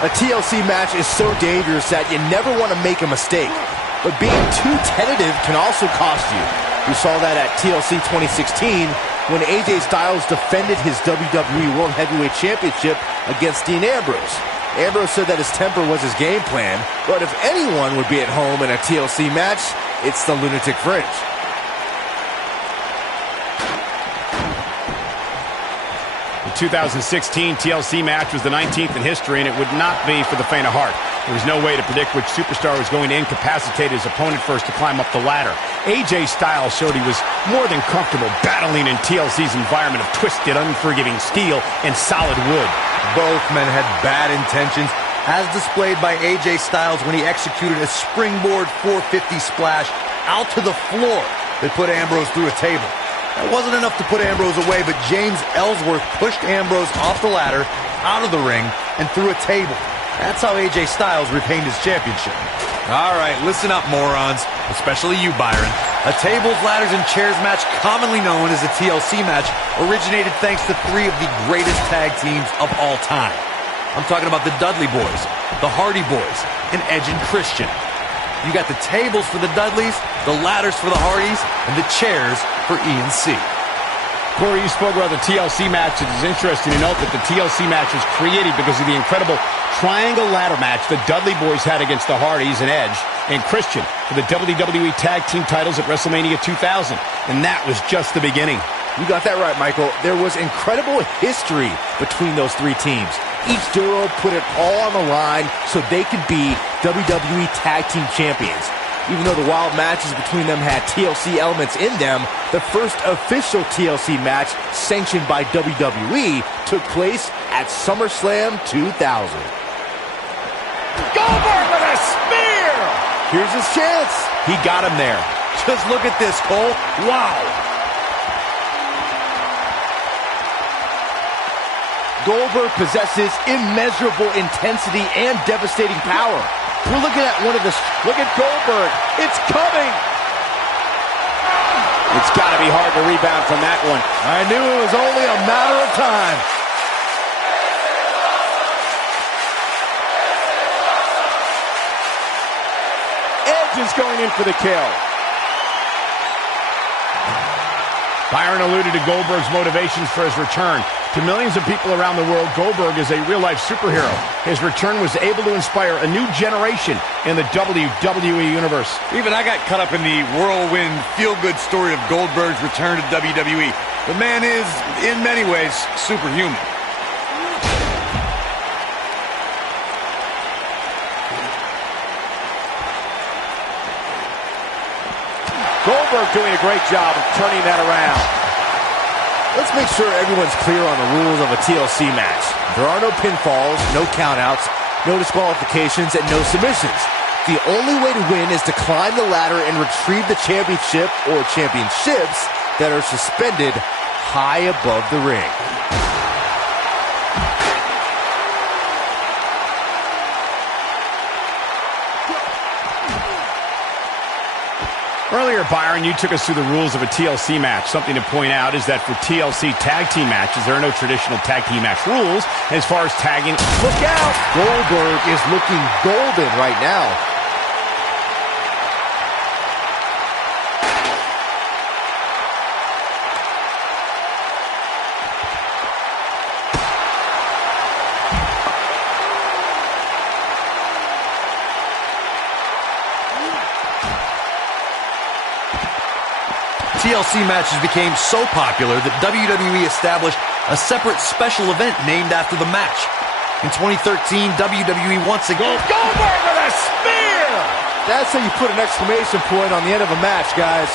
A TLC match is so dangerous that you never want to make a mistake. But being too tentative can also cost you. We saw that at TLC 2016 when AJ Styles defended his WWE World Heavyweight Championship against Dean Ambrose. Ambrose said that his temper was his game plan, but if anyone would be at home in a TLC match, it's the Lunatic Fringe. The 2016 TLC match was the 19th in history, and it would not be for the faint of heart. There was no way to predict which superstar was going to incapacitate his opponent first to climb up the ladder. AJ Styles showed he was more than comfortable battling in TLC's environment of twisted, unforgiving steel and solid wood. Both men had bad intentions, as displayed by AJ Styles when he executed a springboard 450 splash out to the floor that put Ambrose through a table. That wasn't enough to put Ambrose away, but James Ellsworth pushed Ambrose off the ladder, out of the ring, and through a table. That's how AJ Styles retained his championship. All right, listen up, morons, especially you, Byron. A tables, ladders, and chairs match, commonly known as a TLC match, originated thanks to three of the greatest tag teams of all time. I'm talking about the Dudley Boys, the Hardy Boys, and Edge and Christian. You got the tables for the Dudleys, the ladders for the Hardys, and the chairs for E&C. Corey, you spoke about the TLC match. It is interesting to note that the TLC match was created because of the incredible triangle ladder match the Dudley Boys had against the Hardys and Edge and Christian for the WWE Tag Team titles at WrestleMania 2000. And that was just the beginning. You got that right, Michael. There was incredible history between those three teams. Each duo put it all on the line so they could be WWE Tag Team Champions. Even though the wild matches between them had TLC elements in them, the first official TLC match sanctioned by WWE took place at SummerSlam 2000. Goldberg with a spear! Here's his chance. He got him there. Just look at this, Cole. Wow. Goldberg possesses immeasurable intensity and devastating power. We're looking at one of the... Look at Goldberg. It's coming. It's got to be hard to rebound from that one. I knew it was only a matter of time. Edge is going in for the kill. Byron alluded to Goldberg's motivations for his return. To millions of people around the world, Goldberg is a real-life superhero. His return was able to inspire a new generation in the WWE Universe. Even I got caught up in the whirlwind, feel-good story of Goldberg's return to WWE. The man is, in many ways, superhuman. Goldberg doing a great job of turning that around. Let's make sure everyone's clear on the rules of a TLC match. There are no pinfalls, no countouts, no disqualifications, and no submissions. The only way to win is to climb the ladder and retrieve the championship or championships that are suspended high above the ring. Earlier, Byron, you took us through the rules of a TLC match. Something to point out is that for TLC tag team matches, there are no traditional tag team match rules. As far as tagging, look out! Goldberg is looking golden right now. TLC matches became so popular that WWE established a separate special event named after the match. In 2013, WWE once again... Goldberg with a spear! That's how you put an exclamation point on the end of a match, guys.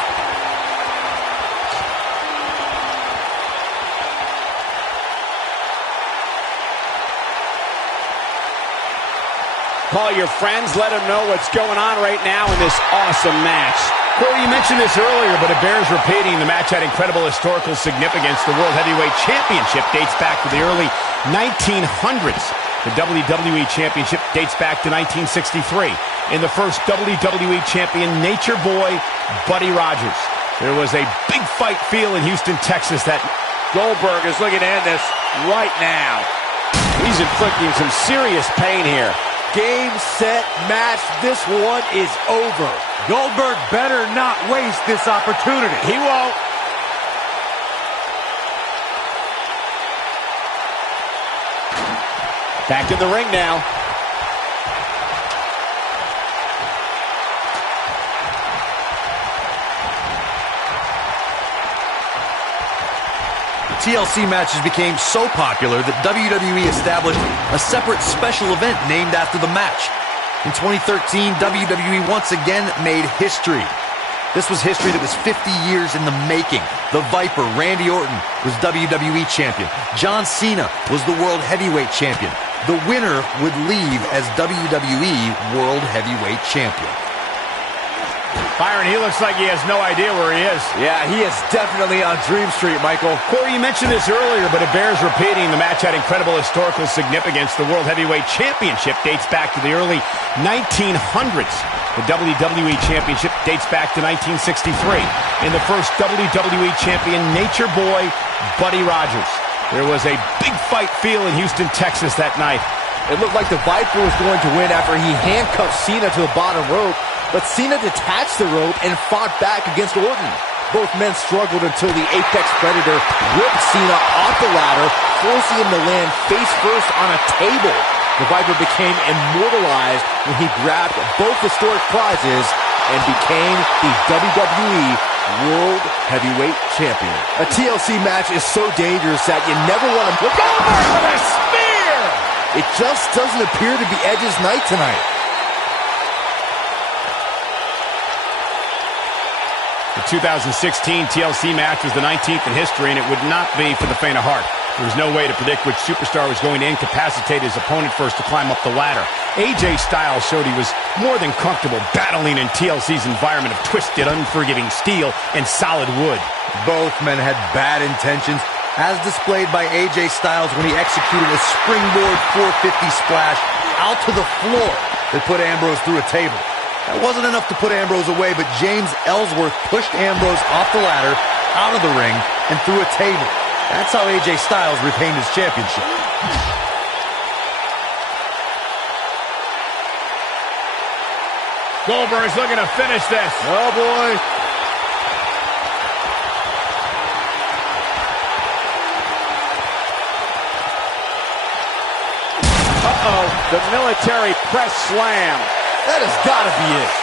Call your friends, let them know what's going on right now in this awesome match. Corey, you mentioned this earlier, but it bears repeating. The match had incredible historical significance. The World Heavyweight Championship dates back to the early 1900s. The WWE Championship dates back to 1963. In the first WWE Champion, Nature Boy, Buddy Rogers. There was a big fight feel in Houston, Texas. That Goldberg is looking to end this right now. He's inflicting some serious pain here. Game, set, match. This one is over. Goldberg better not waste this opportunity. He won't. Back in the ring now. TLC matches became so popular that WWE established a separate special event named after the match. In 2013, WWE once again made history. This was history that was 50 years in the making. The Viper, Randy Orton, was WWE Champion. John Cena was the World Heavyweight Champion. The winner would leave as WWE World Heavyweight Champion. Byron, he looks like he has no idea where he is. Yeah, he is definitely on Dream Street, Michael. Corey, you mentioned this earlier, but it bears repeating. The match had incredible historical significance. The World Heavyweight Championship dates back to the early 1900s. The WWE Championship dates back to 1963. In the first WWE Champion, Nature Boy, Buddy Rogers. There was a big fight feel in Houston, Texas that night. It looked like the Viper was going to win after he handcuffed Cena to the bottom rope. But Cena detached the rope and fought back against Orton. Both men struggled until the Apex Predator whipped Cena off the ladder, forcing him to land face first on a table. The Viper became immortalized when he grabbed both historic prizes and became the WWE World Heavyweight Champion. A TLC match is so dangerous that you never want to... Goldberg with a spear! It just doesn't appear to be Edge's night tonight. The 2016 TLC match was the 19th in history, and it would not be for the faint of heart. There was no way to predict which superstar was going to incapacitate his opponent first to climb up the ladder. AJ Styles showed he was more than comfortable battling in TLC's environment of twisted, unforgiving steel and solid wood. Both men had bad intentions, as displayed by AJ Styles when he executed a springboard 450 splash out to the floor that put Ambrose through a table. That wasn't enough to put Ambrose away, but James Ellsworth pushed Ambrose off the ladder, out of the ring, and through a table. That's how AJ Styles retained his championship. Goldberg's looking to finish this. Oh, boy. Uh-oh, the military press slam. That has got to be it.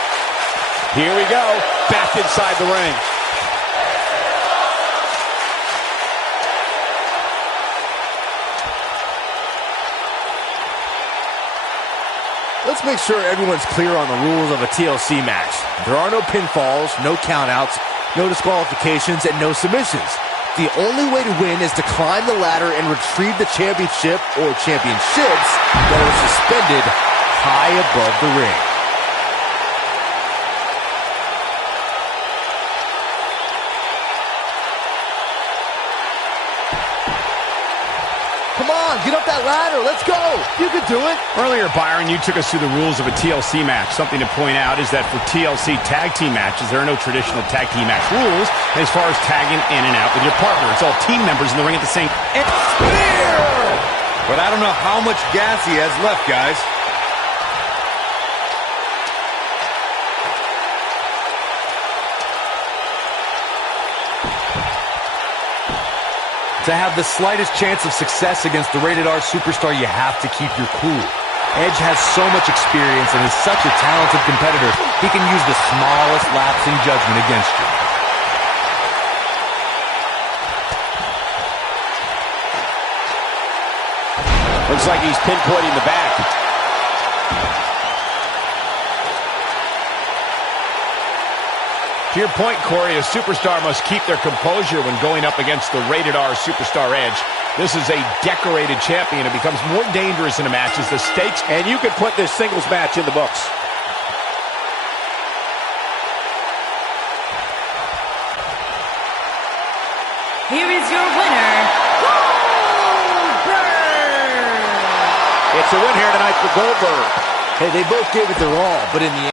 Here we go, back inside the ring. Let's make sure everyone's clear on the rules of a TLC match. There are no pinfalls, no countouts, no disqualifications, and no submissions. The only way to win is to climb the ladder and retrieve the championship or championships that are suspended high above the ring. Come on, get up that ladder. Let's go. You can do it. Earlier, Byron, you took us through the rules of a TLC match. Something to point out is that for TLC tag team matches, there are no traditional tag team match rules as far as tagging in and out with your partner. It's all team members in the ring at the same... Spear! But I don't know how much gas he has left, guys. To have the slightest chance of success against the rated R superstar, you have to keep your cool. Edge has so much experience and is such a talented competitor, he can use the smallest lapse in judgment against you. Looks like he's pinpointing the back. To your point, Corey, a superstar must keep their composure when going up against the rated R superstar edge. This is a decorated champion. It becomes more dangerous in a match as the stakes... And you could put this singles match in the books. Here is your winner, Goldberg! It's a win here tonight for Goldberg. Hey, they both gave it their all, but in the end...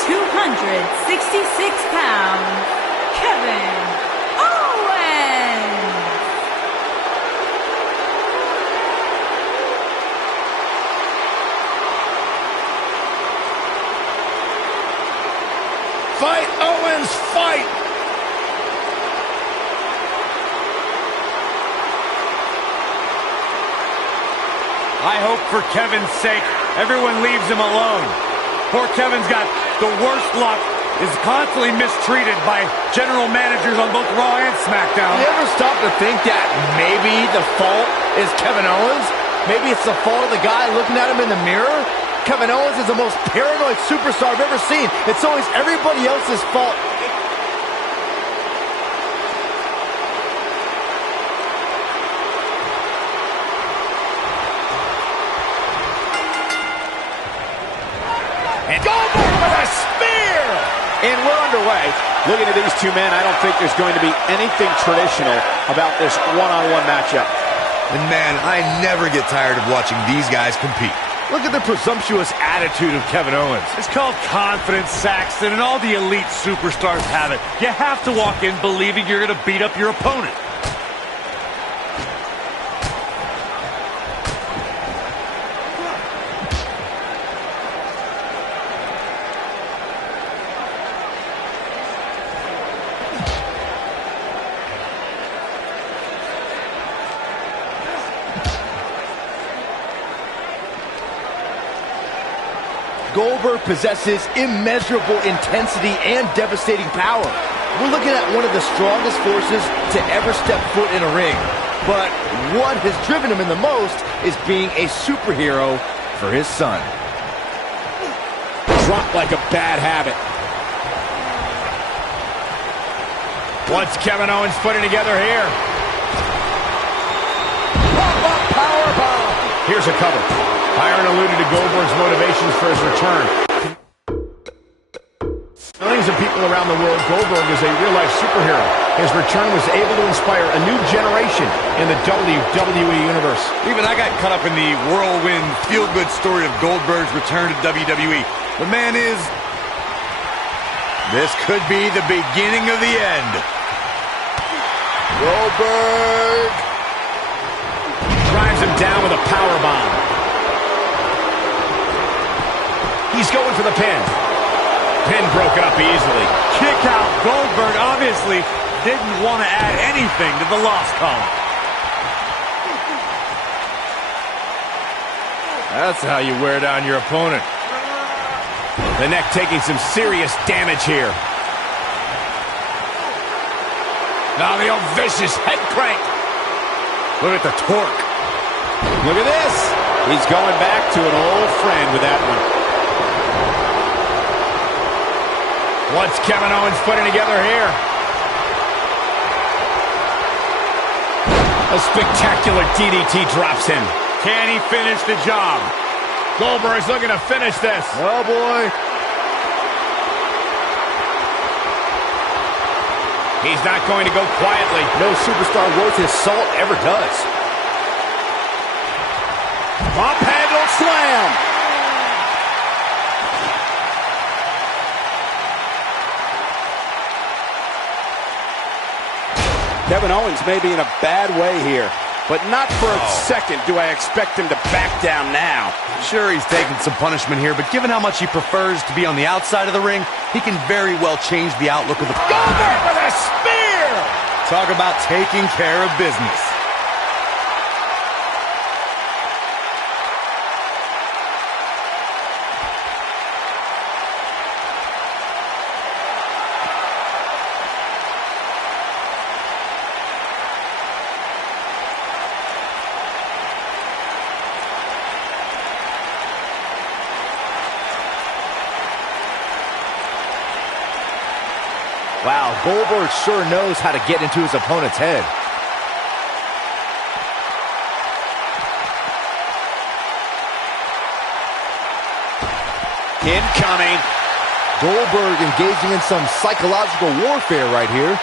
£266, Kevin Owens. Fight, Owens, fight! I hope for Kevin's sake, everyone leaves him alone. Poor Kevin's got the worst luck, is constantly mistreated by general managers on both Raw and SmackDown. You ever stop to think that maybe the fault is Kevin Owens? Maybe it's the fault of the guy looking at him in the mirror? Kevin Owens is the most paranoid superstar I've ever seen. It's always everybody else's fault. And Goldberg with a spear! And we're underway. Looking at these two men, I don't think there's going to be anything traditional about this one-on-one matchup. And man, I never get tired of watching these guys compete. Look at the presumptuous attitude of Kevin Owens. It's called confidence, Saxton, and all the elite superstars have it. You have to walk in believing you're going to beat up your opponent. Goldberg possesses immeasurable intensity and devastating power. We're looking at one of the strongest forces to ever step foot in a ring. But what has driven him in the most is being a superhero for his son. Dropped like a bad habit. What's Kevin Owens putting together here? Pop-up powerbomb! Here's a cover. Byron alluded to Goldberg's motivations for his return. Millions of people around the world, Goldberg is a real-life superhero. His return was able to inspire a new generation in the WWE Universe. Even I got caught up in the whirlwind, feel-good story of Goldberg's return to WWE. The man is... This could be the beginning of the end. Goldberg! Drives him down with a powerbomb. He's going for the pin. Pin broken up easily. Kick out. Goldberg obviously didn't want to add anything to the loss column. That's how you wear down your opponent. The neck taking some serious damage here. Now the old vicious head crank. Look at the torque. Look at this. He's going back to an old friend with that one. What's Kevin Owens putting together here? A spectacular DDT drops him. Can he finish the job? Goldberg's looking to finish this. Oh, boy. He's not going to go quietly. No superstar worth his salt ever does. Pump handle slam. Kevin Owens may be in a bad way here, but not for a second do I expect him to back down now. Sure, he's taking some punishment here, but given how much he prefers to be on the outside of the ring, he can very well change the outlook of the... Goldberg with a spear! Talk about taking care of business. Wow, Goldberg sure knows how to get into his opponent's head. Incoming. Goldberg engaging in some psychological warfare right here.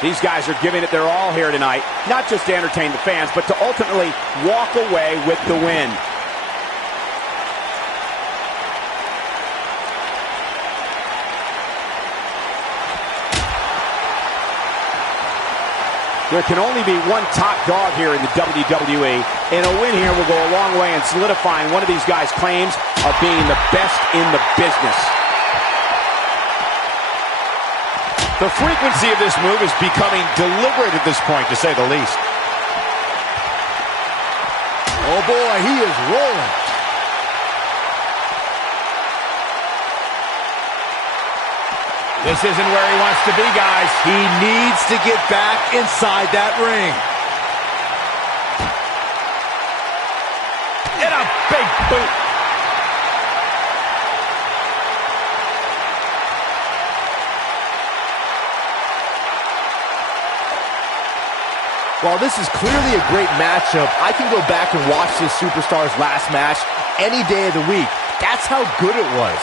These guys are giving it their all here tonight, not just to entertain the fans, but to ultimately walk away with the win. There can only be one top dog here in the WWE, and a win here will go a long way in solidifying one of these guys' claims of being the best in the business. The frequency of this move is becoming deliberate at this point, to say the least. Oh boy, he is rolling. This isn't where he wants to be, guys. He needs to get back inside that ring. And a big boot. While this is clearly a great matchup, I can go back and watch this superstar's last match any day of the week. That's how good it was.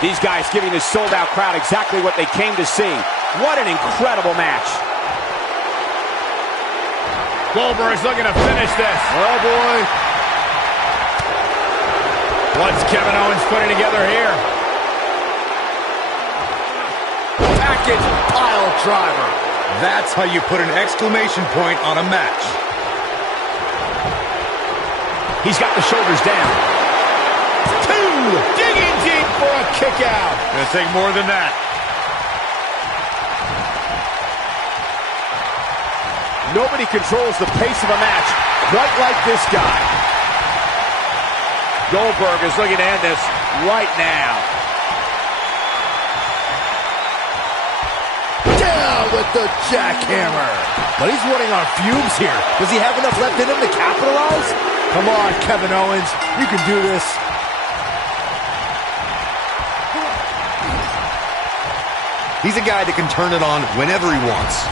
These guys giving this sold-out crowd exactly what they came to see. What an incredible match. Goldberg's looking to finish this. Oh, boy. What's Kevin Owens putting together here? Package pile driver. That's how you put an exclamation point on a match. He's got the shoulders down. Two. Digging deep for a kick out. Gonna take more than that. Nobody controls the pace of a match quite like this guy. Goldberg is looking to end this right now. Down with the jackhammer. But he's running on fumes here. Does he have enough left in him to capitalize? Come on, Kevin Owens. You can do this. He's a guy that can turn it on whenever he wants.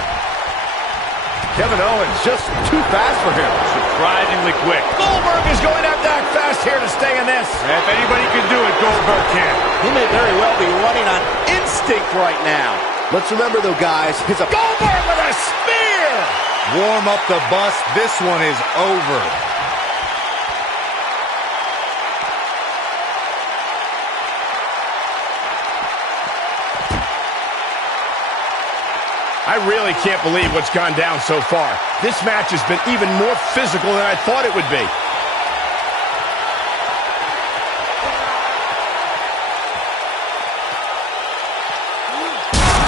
Kevin Owens just too fast for him. Surprisingly quick. Goldberg is going up that fast here to stay in this. If anybody can do it, Goldberg can. He may very well be running on instinct right now. Let's remember, though, guys, his Goldberg with a spear! Warm up the bus. This one is over. I really can't believe what's gone down so far. This match has been even more physical than I thought it would be.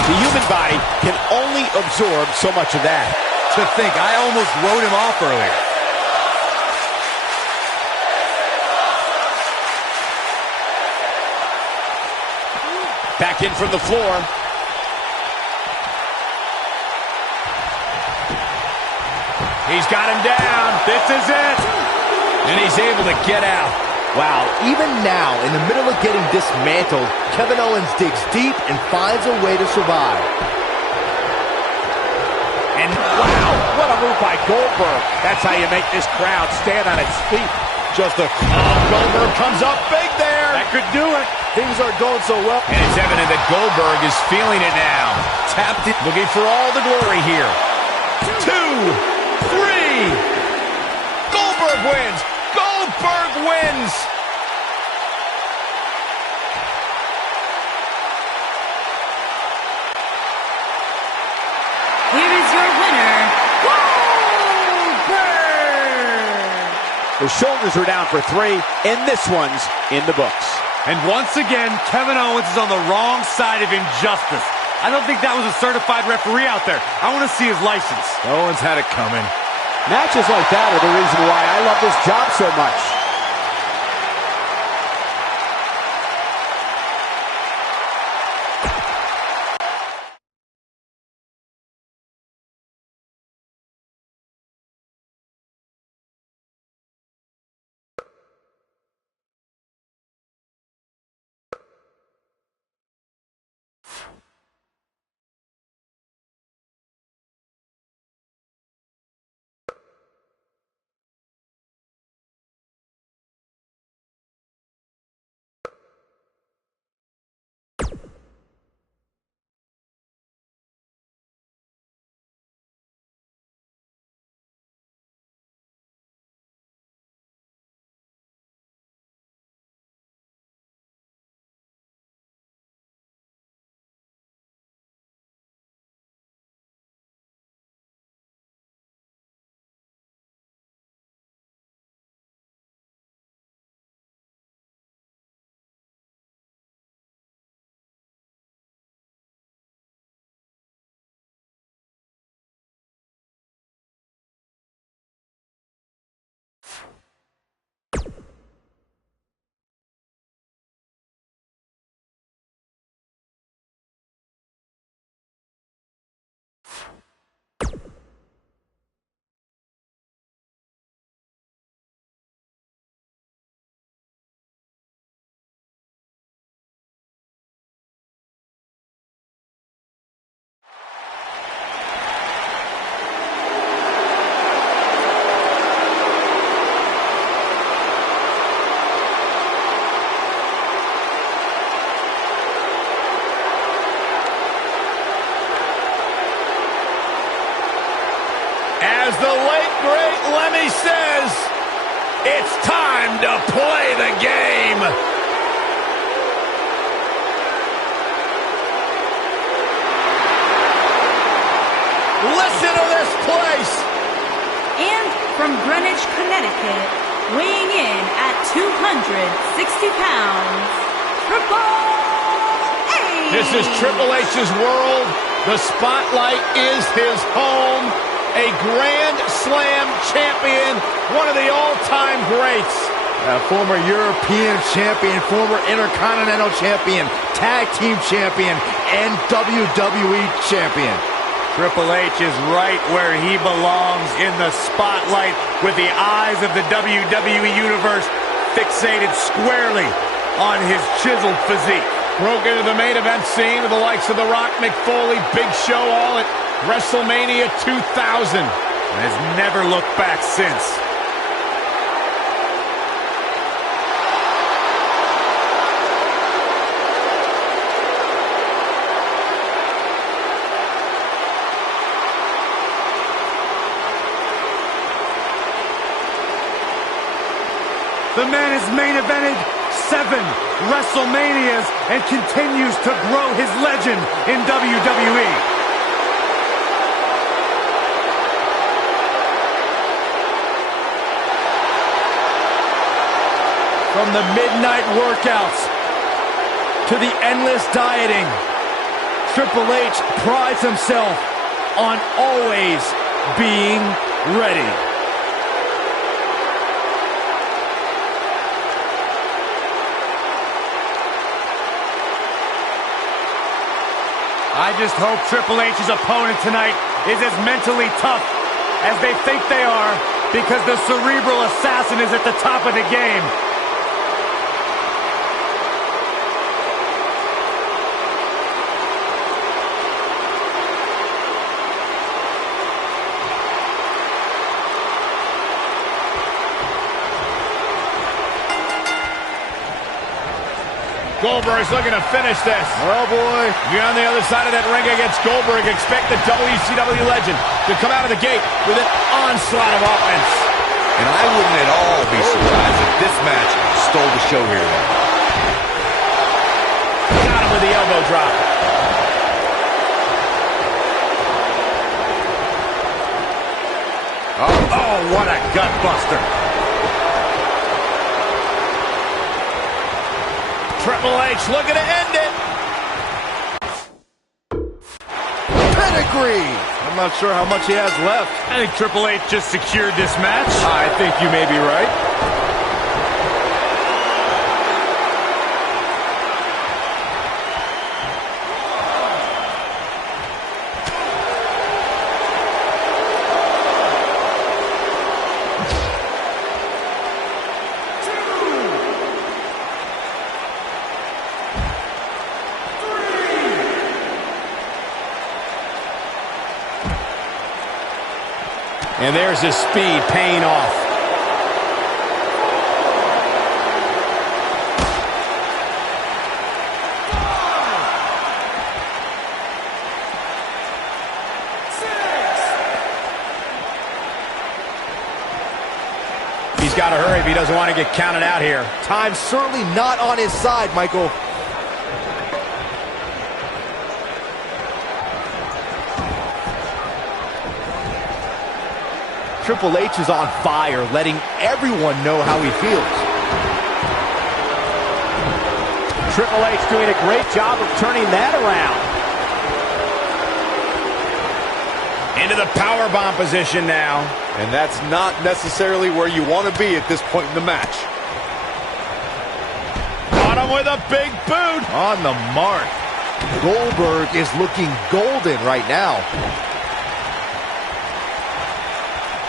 The human body can only absorb so much of that. To think, I almost wrote him off earlier. Back in from the floor. He's got him down. This is it. And he's able to get out. Wow, even now, in the middle of getting dismantled, Kevin Owens digs deep and finds a way to survive. And wow, what a move by Goldberg. That's how you make this crowd stand on its feet. Just a... Goldberg comes up big there. That could do it. Things aren't going so well. And it's evident that Goldberg is feeling it now. Tapped it, looking for all the glory here. 2, 3. Goldberg wins. Goldberg wins. Here is your winner, Goldberg! The shoulders are down for 3, and this one's in the books. And once again, Kevin Owens is on the wrong side of injustice. I don't think that was a certified referee out there. I want to see his license. Owens had it coming. Matches like that are the reason why I love this job so much. As the late, great Lemmy says, it's time to play the game. Listen to this place. And from Greenwich, Connecticut, weighing in at 260 pounds, Triple H! This is Triple H's world. The spotlight is his home. A Grand Slam champion, one of the all-time greats. A former European champion, former Intercontinental champion, Tag Team champion, and WWE champion. Triple H is right where he belongs, in the spotlight, with the eyes of the WWE Universe fixated squarely on his chiseled physique. Broke into the main event scene with the likes of The Rock, Mick Foley, Big Show, all at WrestleMania 2000. And has never looked back since. The man has main evented 7 WrestleManias and continues to grow his legend in WWE. From the midnight workouts to the endless dieting, Triple H prides himself on always being ready. I just hope Triple H's opponent tonight is as mentally tough as they think they are, because the cerebral assassin is at the top of the game. Goldberg's looking to finish this. Oh, boy. If you're on the other side of that ring against Goldberg, expect the WCW legend to come out of the gate with an onslaught of offense. And I wouldn't at all be surprised if this match stole the show here today. Got him with the elbow drop. Oh, what a gut buster. Triple H looking to end it. Pedigree. I'm not sure how much he has left. I think Triple H just secured this match. I think you may be right. And there's his speed paying off. He's got to hurry if he doesn't want to get counted out here. Time's certainly not on his side, Michael. Triple H is on fire, letting everyone know how he feels. Triple H doing a great job of turning that around. Into the powerbomb position now. And that's not necessarily where you want to be at this point in the match. Got him with a big boot. On the mark. Goldberg is looking golden right now.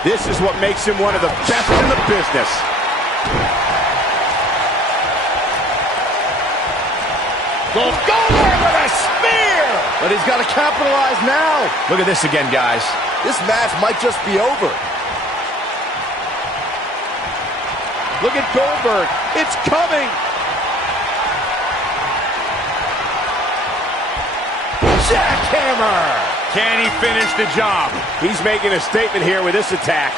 This is what makes him one of the best in the business. Goldberg with a spear! But he's got to capitalize now. Look at this again, guys. This match might just be over. Look at Goldberg. It's coming. Jackhammer! Can he finish the job? He's making a statement here with this attack.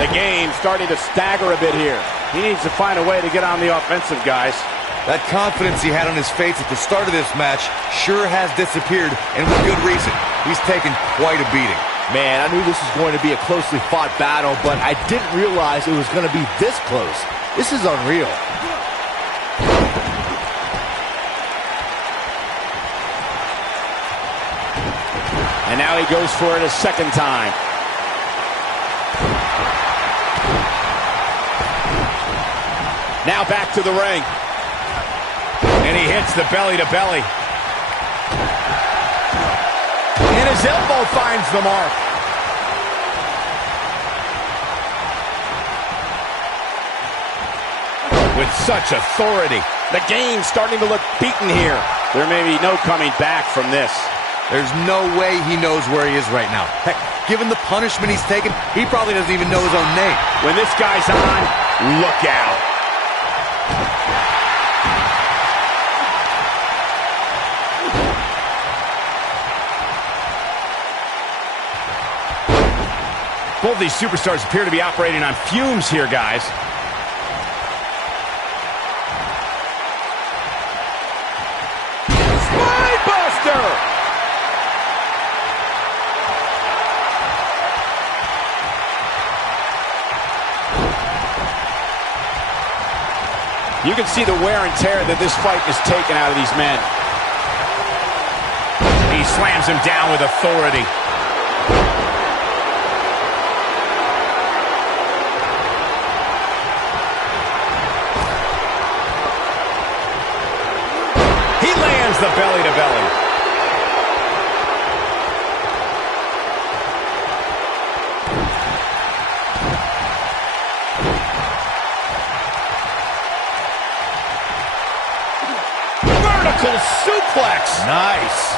The game's starting to stagger a bit here. He needs to find a way to get on the offensive, guys. That confidence he had on his face at the start of this match sure has disappeared, and with good reason. He's taken quite a beating. Man, I knew this was going to be a closely fought battle, but I didn't realize it was going to be this close. This is unreal. And now he goes for it a second time. Now back to the ring. And he hits the belly to belly. And his elbow finds the mark. With such authority. The game's starting to look beaten here. There may be no coming back from this. There's no way he knows where he is right now. Heck, given the punishment he's taken, he probably doesn't even know his own name. When this guy's on, look out. Both these superstars appear to be operating on fumes here, guys. Spinebuster! You can see the wear and tear that this fight has taken out of these men. he slams him down with authority. He lands the belly-to-belly. Vertical suplex. Nice.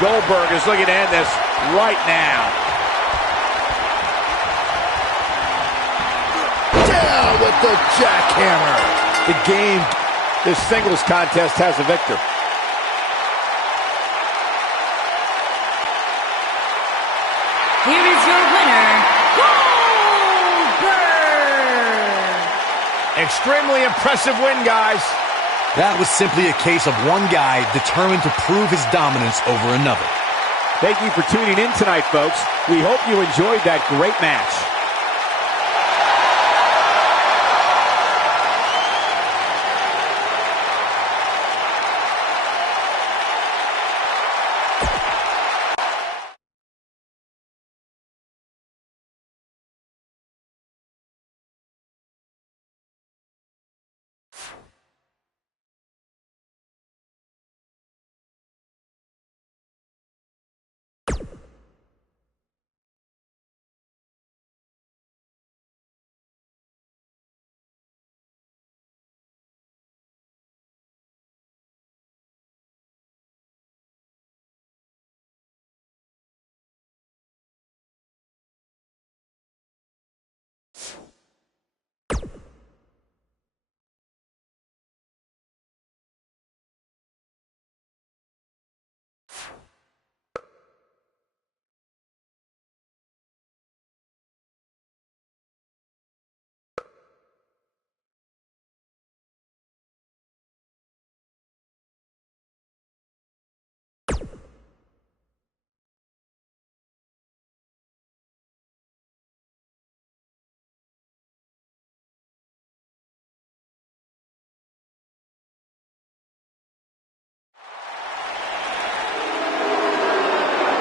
Goldberg is looking to end this right now. Down with the jackhammer. The game, this singles contest has a victor. Here is your winner, Goldberg! Extremely impressive win, guys. That was simply a case of one guy determined to prove his dominance over another. Thank you for tuning in tonight, folks. We hope you enjoyed that great match.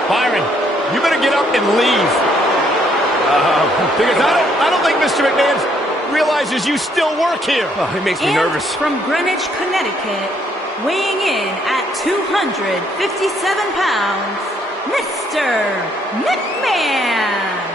Byron, you better get up and leave. Because I don't think Mr. McMahon realizes you still work here. Oh, it makes me And nervous. from Greenwich, Connecticut, weighing in at 257 pounds, Mr. McMahon.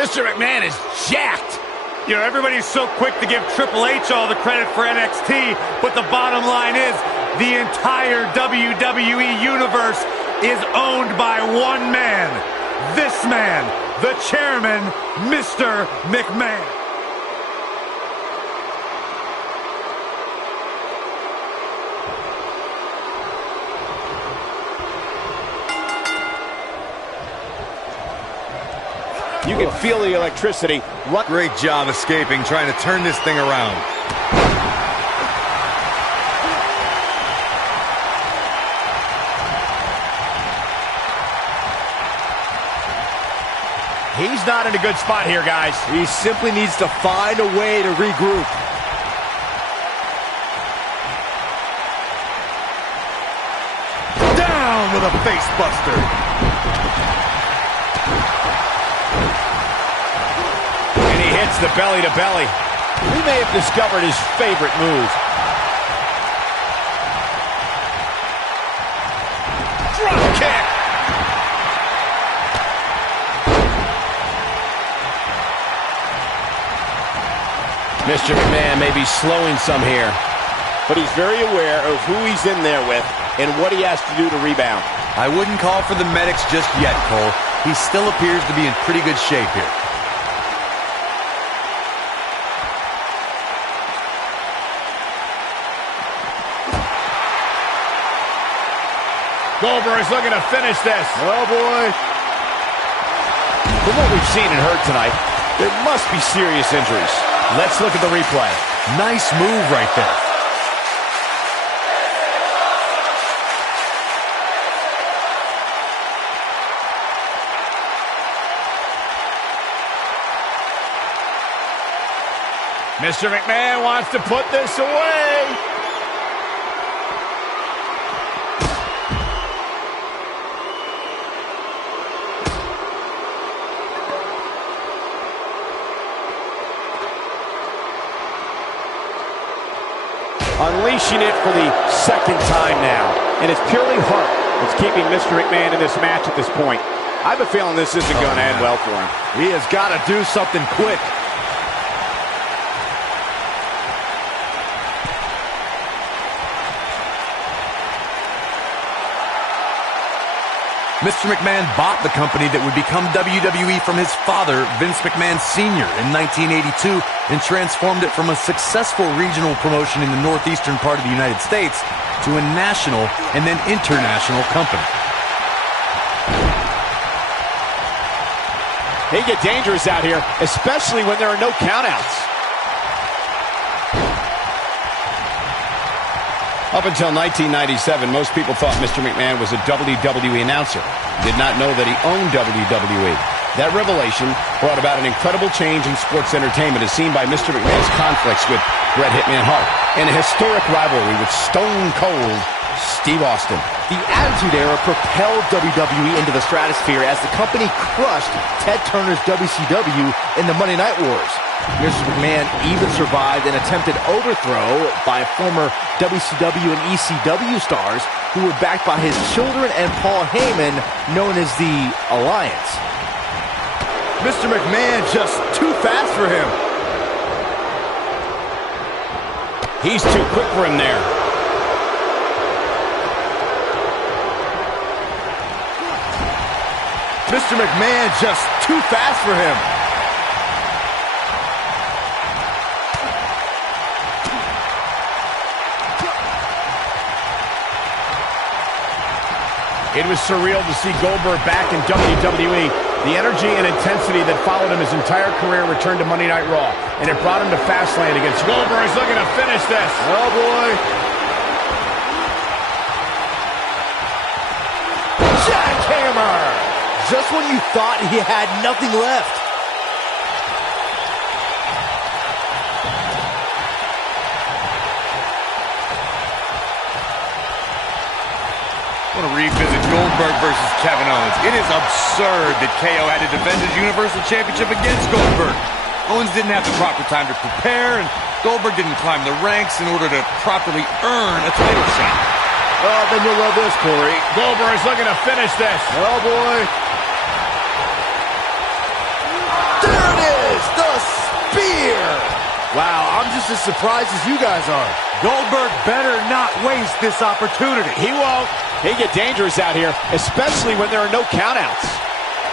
Mr. McMahon is jacked. You know, everybody's so quick to give Triple H all the credit for NXT, but the bottom line is the entire WWE universe is owned by one man. This man, the chairman, Mr. McMahon. You can feel the electricity. Great job escaping, trying to turn this thing around. He's not in a good spot here, guys. He simply needs to find a way to regroup. Down with a face buster. And he hits the belly-to-belly. We may have discovered his favorite move. Drop kick. Mr. McMahon may be slowing some here, but he's very aware of who he's in there with and what he has to do to rebound. I wouldn't call for the medics just yet, Cole. He still appears to be in pretty good shape here. Goldberg is looking to finish this. Oh, boy. From what we've seen and heard tonight, there must be serious injuries. Let's look at the replay. Nice move right there. Mr. McMahon wants to put this away. Unleashing it for the second time now. And it's purely heart that's keeping Mr. McMahon in this match at this point. I have a feeling this isn't going to end well for him. He has got to do something quick. Mr. McMahon bought the company that would become WWE from his father, Vince McMahon Sr., in 1982 and transformed it from a successful regional promotion in the northeastern part of the United States to a national and then international company. They get dangerous out here, especially when there are no countouts. Up until 1997, most people thought Mr. McMahon was a WWE announcer. Did not know that he owned WWE. That revelation brought about an incredible change in sports entertainment as seen by Mr. McMahon's conflicts with Bret Hitman Hart and a historic rivalry with Stone Cold Steve Austin. The Attitude Era propelled WWE into the stratosphere as the company crushed Ted Turner's WCW in the Monday Night Wars. Mr. McMahon even survived an attempted overthrow by former WCW and ECW stars who were backed by his children and Paul Heyman, known as the Alliance. Mr. McMahon just too fast for him. He's too quick for him there. Mr. McMahon just too fast for him. It was surreal to see Goldberg back in WWE. The energy and intensity that followed him his entire career returned to Monday Night Raw, and it brought him to Fastlane against Goldberg. He's looking to finish this. Oh, boy. Jackhammer! Just when you thought he had nothing left. I want to revisit Goldberg versus Kevin Owens. It is absurd that KO had to defend his Universal Championship against Goldberg. Owens didn't have the proper time to prepare, and Goldberg didn't climb the ranks in order to properly earn a title shot. Oh, then you'll love this, Corey. Goldberg's looking to finish this. Oh, boy. There it is, the spear. Wow, I'm just as surprised as you guys are. Goldberg better not waste this opportunity. He won't. They get dangerous out here, especially when there are no countouts.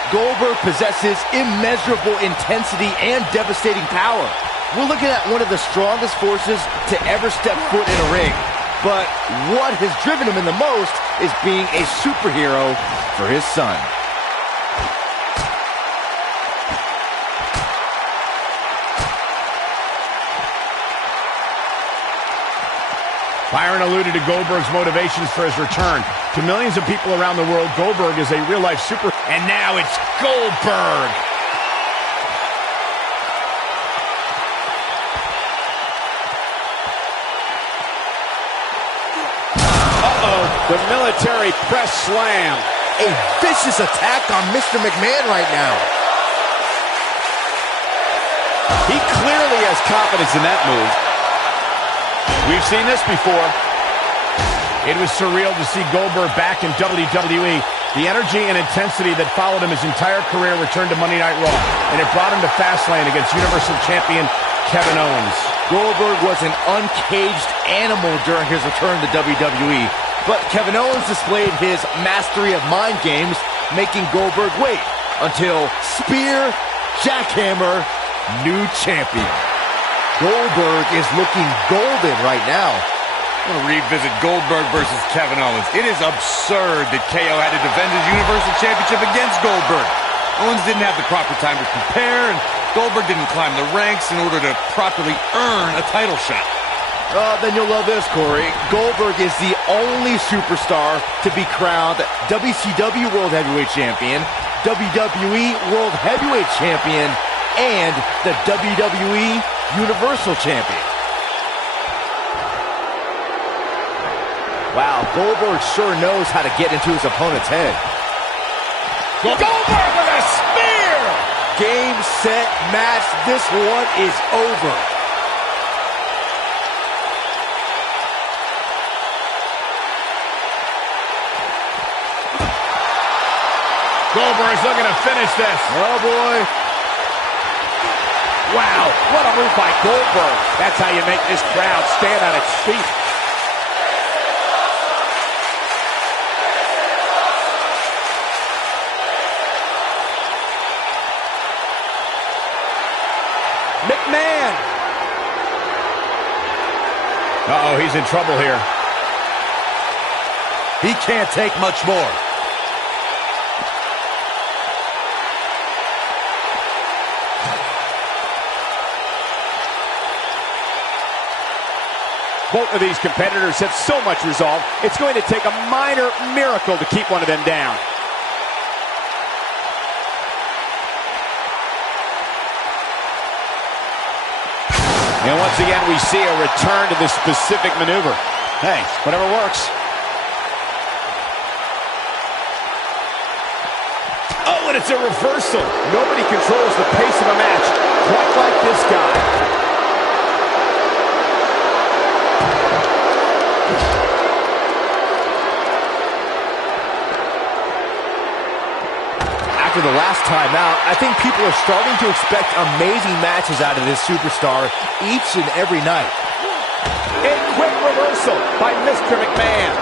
Goldberg possesses immeasurable intensity and devastating power. We're looking at one of the strongest forces to ever step foot in a ring. But what has driven him in the most is being a superhero for his son. Byron alluded to Goldberg's motivations for his return. To millions of people around the world, Goldberg is a real-life super... And now it's Goldberg! Uh-oh, the military press slam. A vicious attack on Mr. McMahon right now. He clearly has confidence in that move. We've seen this before. It was surreal to see Goldberg back in WWE. The energy and intensity that followed him his entire career returned to Monday Night Raw, and it brought him to Fastlane against Universal Champion Kevin Owens. Goldberg was an uncaged animal during his return to WWE, but Kevin Owens displayed his mastery of mind games, making Goldberg wait until spear, jackhammer, new champion. Goldberg is looking golden right now. I want to revisit Goldberg versus Kevin Owens. It is absurd that KO had to defend his Universal Championship against Goldberg. Owens didn't have the proper time to prepare, and Goldberg didn't climb the ranks in order to properly earn a title shot. Then you'll love this, Corey. Goldberg is the only superstar to be crowned WCW World Heavyweight Champion, WWE World Heavyweight Champion, and the WWE Universal Champion. Wow, Goldberg sure knows how to get into his opponent's head. Goldberg with a spear! Game, set, match. This one is over. Goldberg's looking to finish this. Oh, boy. Wow, what a move by Goldberg. That's how you make this crowd stand on its feet. McMahon. Uh-oh, he's in trouble here. He can't take much more. Both of these competitors have so much resolve, it's going to take a minor miracle to keep one of them down. And once again, we see a return to this specific maneuver. Hey, whatever works. Oh, and it's a reversal. Nobody controls the pace of a match quite like this guy. After the last time out, I think people are starting to expect amazing matches out of this superstar each and every night. A quick reversal by Mr. McMahon.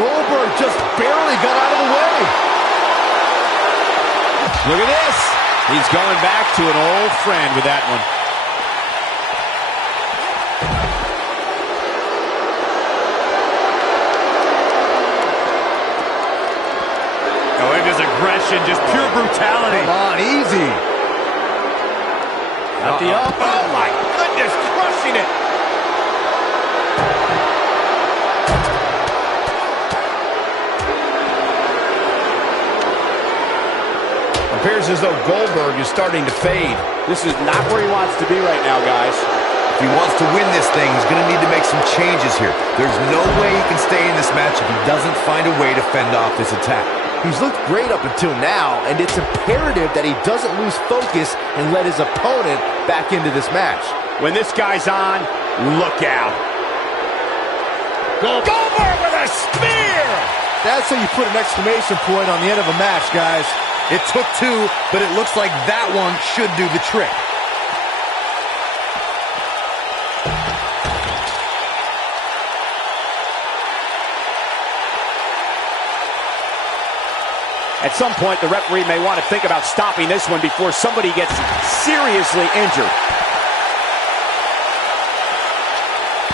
Goldberg just barely got out of the way. Look at this. He's going back to an old friend with that one. Aggression, just pure brutality. Come on, easy. Got the up. Oh my goodness, crushing it. Appears as though Goldberg is starting to fade. This is not where he wants to be right now, guys. If he wants to win this thing, he's going to need to make some changes here. There's no way he can stay in this match if he doesn't find a way to fend off this attack. He's looked great up until now, and it's imperative that he doesn't lose focus and let his opponent back into this match. When this guy's on, look out. Goldberg with a spear! That's how you put an exclamation point on the end of a match, guys. It took two, but it looks like that one should do the trick. At some point, the referee may want to think about stopping this one before somebody gets seriously injured.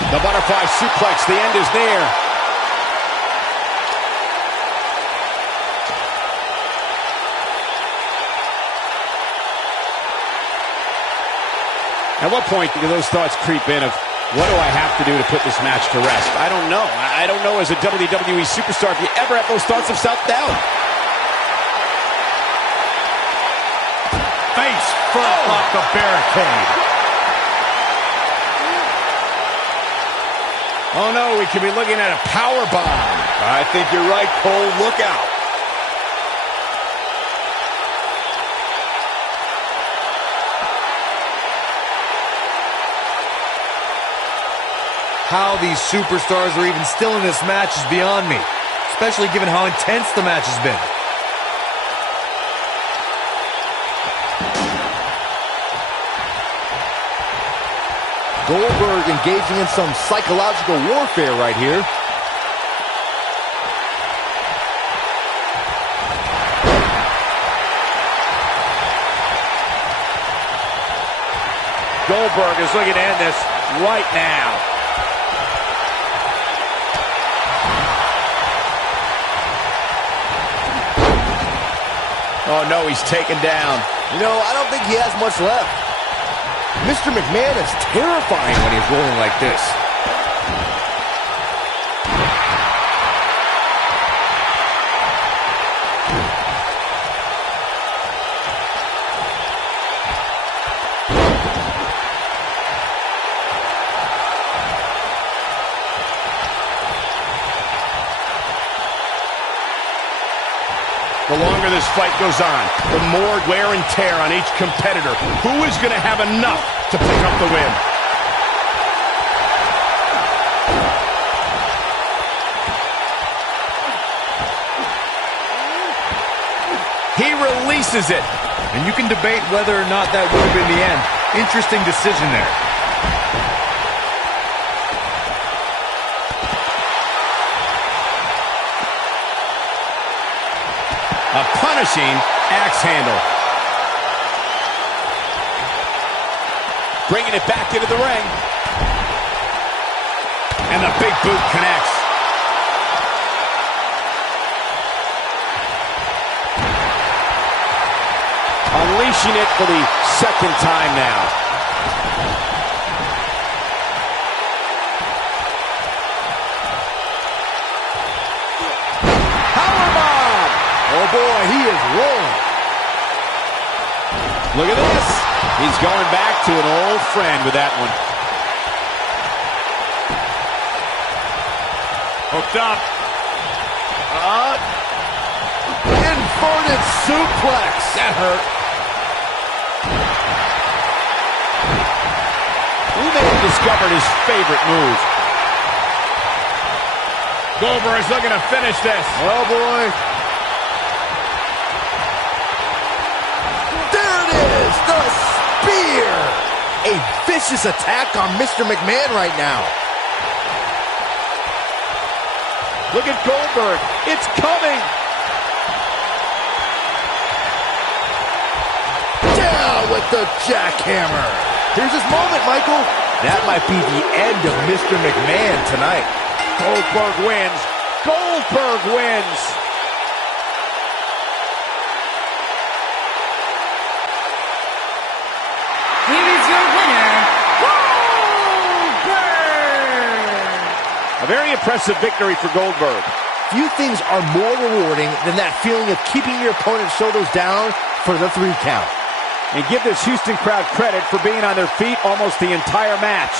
The butterfly suplex, the end is near. At what point do those thoughts creep in of, what do I have to do to put this match to rest? I don't know. I don't know as a WWE superstar if you ever have those thoughts of self-doubt. Face first off the barricade. Oh no, we could be looking at a power bomb. I think you're right, Cole. Look out. How these superstars are even still in this match is beyond me, especially given how intense the match has been. Goldberg engaging in some psychological warfare right here. Goldberg is looking to end this right now. Oh no, he's taken down. You know, I don't think he has much left. Mr. McMahon is terrifying when he's rolling like this. longer this fight goes on, the more wear and tear on each competitor. Who is going to have enough to pick up the win? He releases it. And you can debate whether or not that would have been the end. Interesting decision there. A punishing axe handle. Bringing it back into the ring. And the big boot connects. Unleashing it for the second time now. Powerbomb! Oh boy, he is rolling. Look at this. He's going back to an old friend with that one. Hooked up. Inverted suplex. That hurt. Who may have discovered his favorite move? Goldberg is looking to finish this. Oh boy. There it is, the spear. A vicious attack on Mr. McMahon right now. Look at Goldberg. It's coming. Down with the jackhammer. Here's his moment, Michael. That might be the end of Mr. McMahon tonight. Goldberg wins. Goldberg wins. Here is your winner, Goldberg! A very impressive victory for Goldberg. Few things are more rewarding than that feeling of keeping your opponent's shoulders down for the 3 count. And give this Houston crowd credit for being on their feet almost the entire match.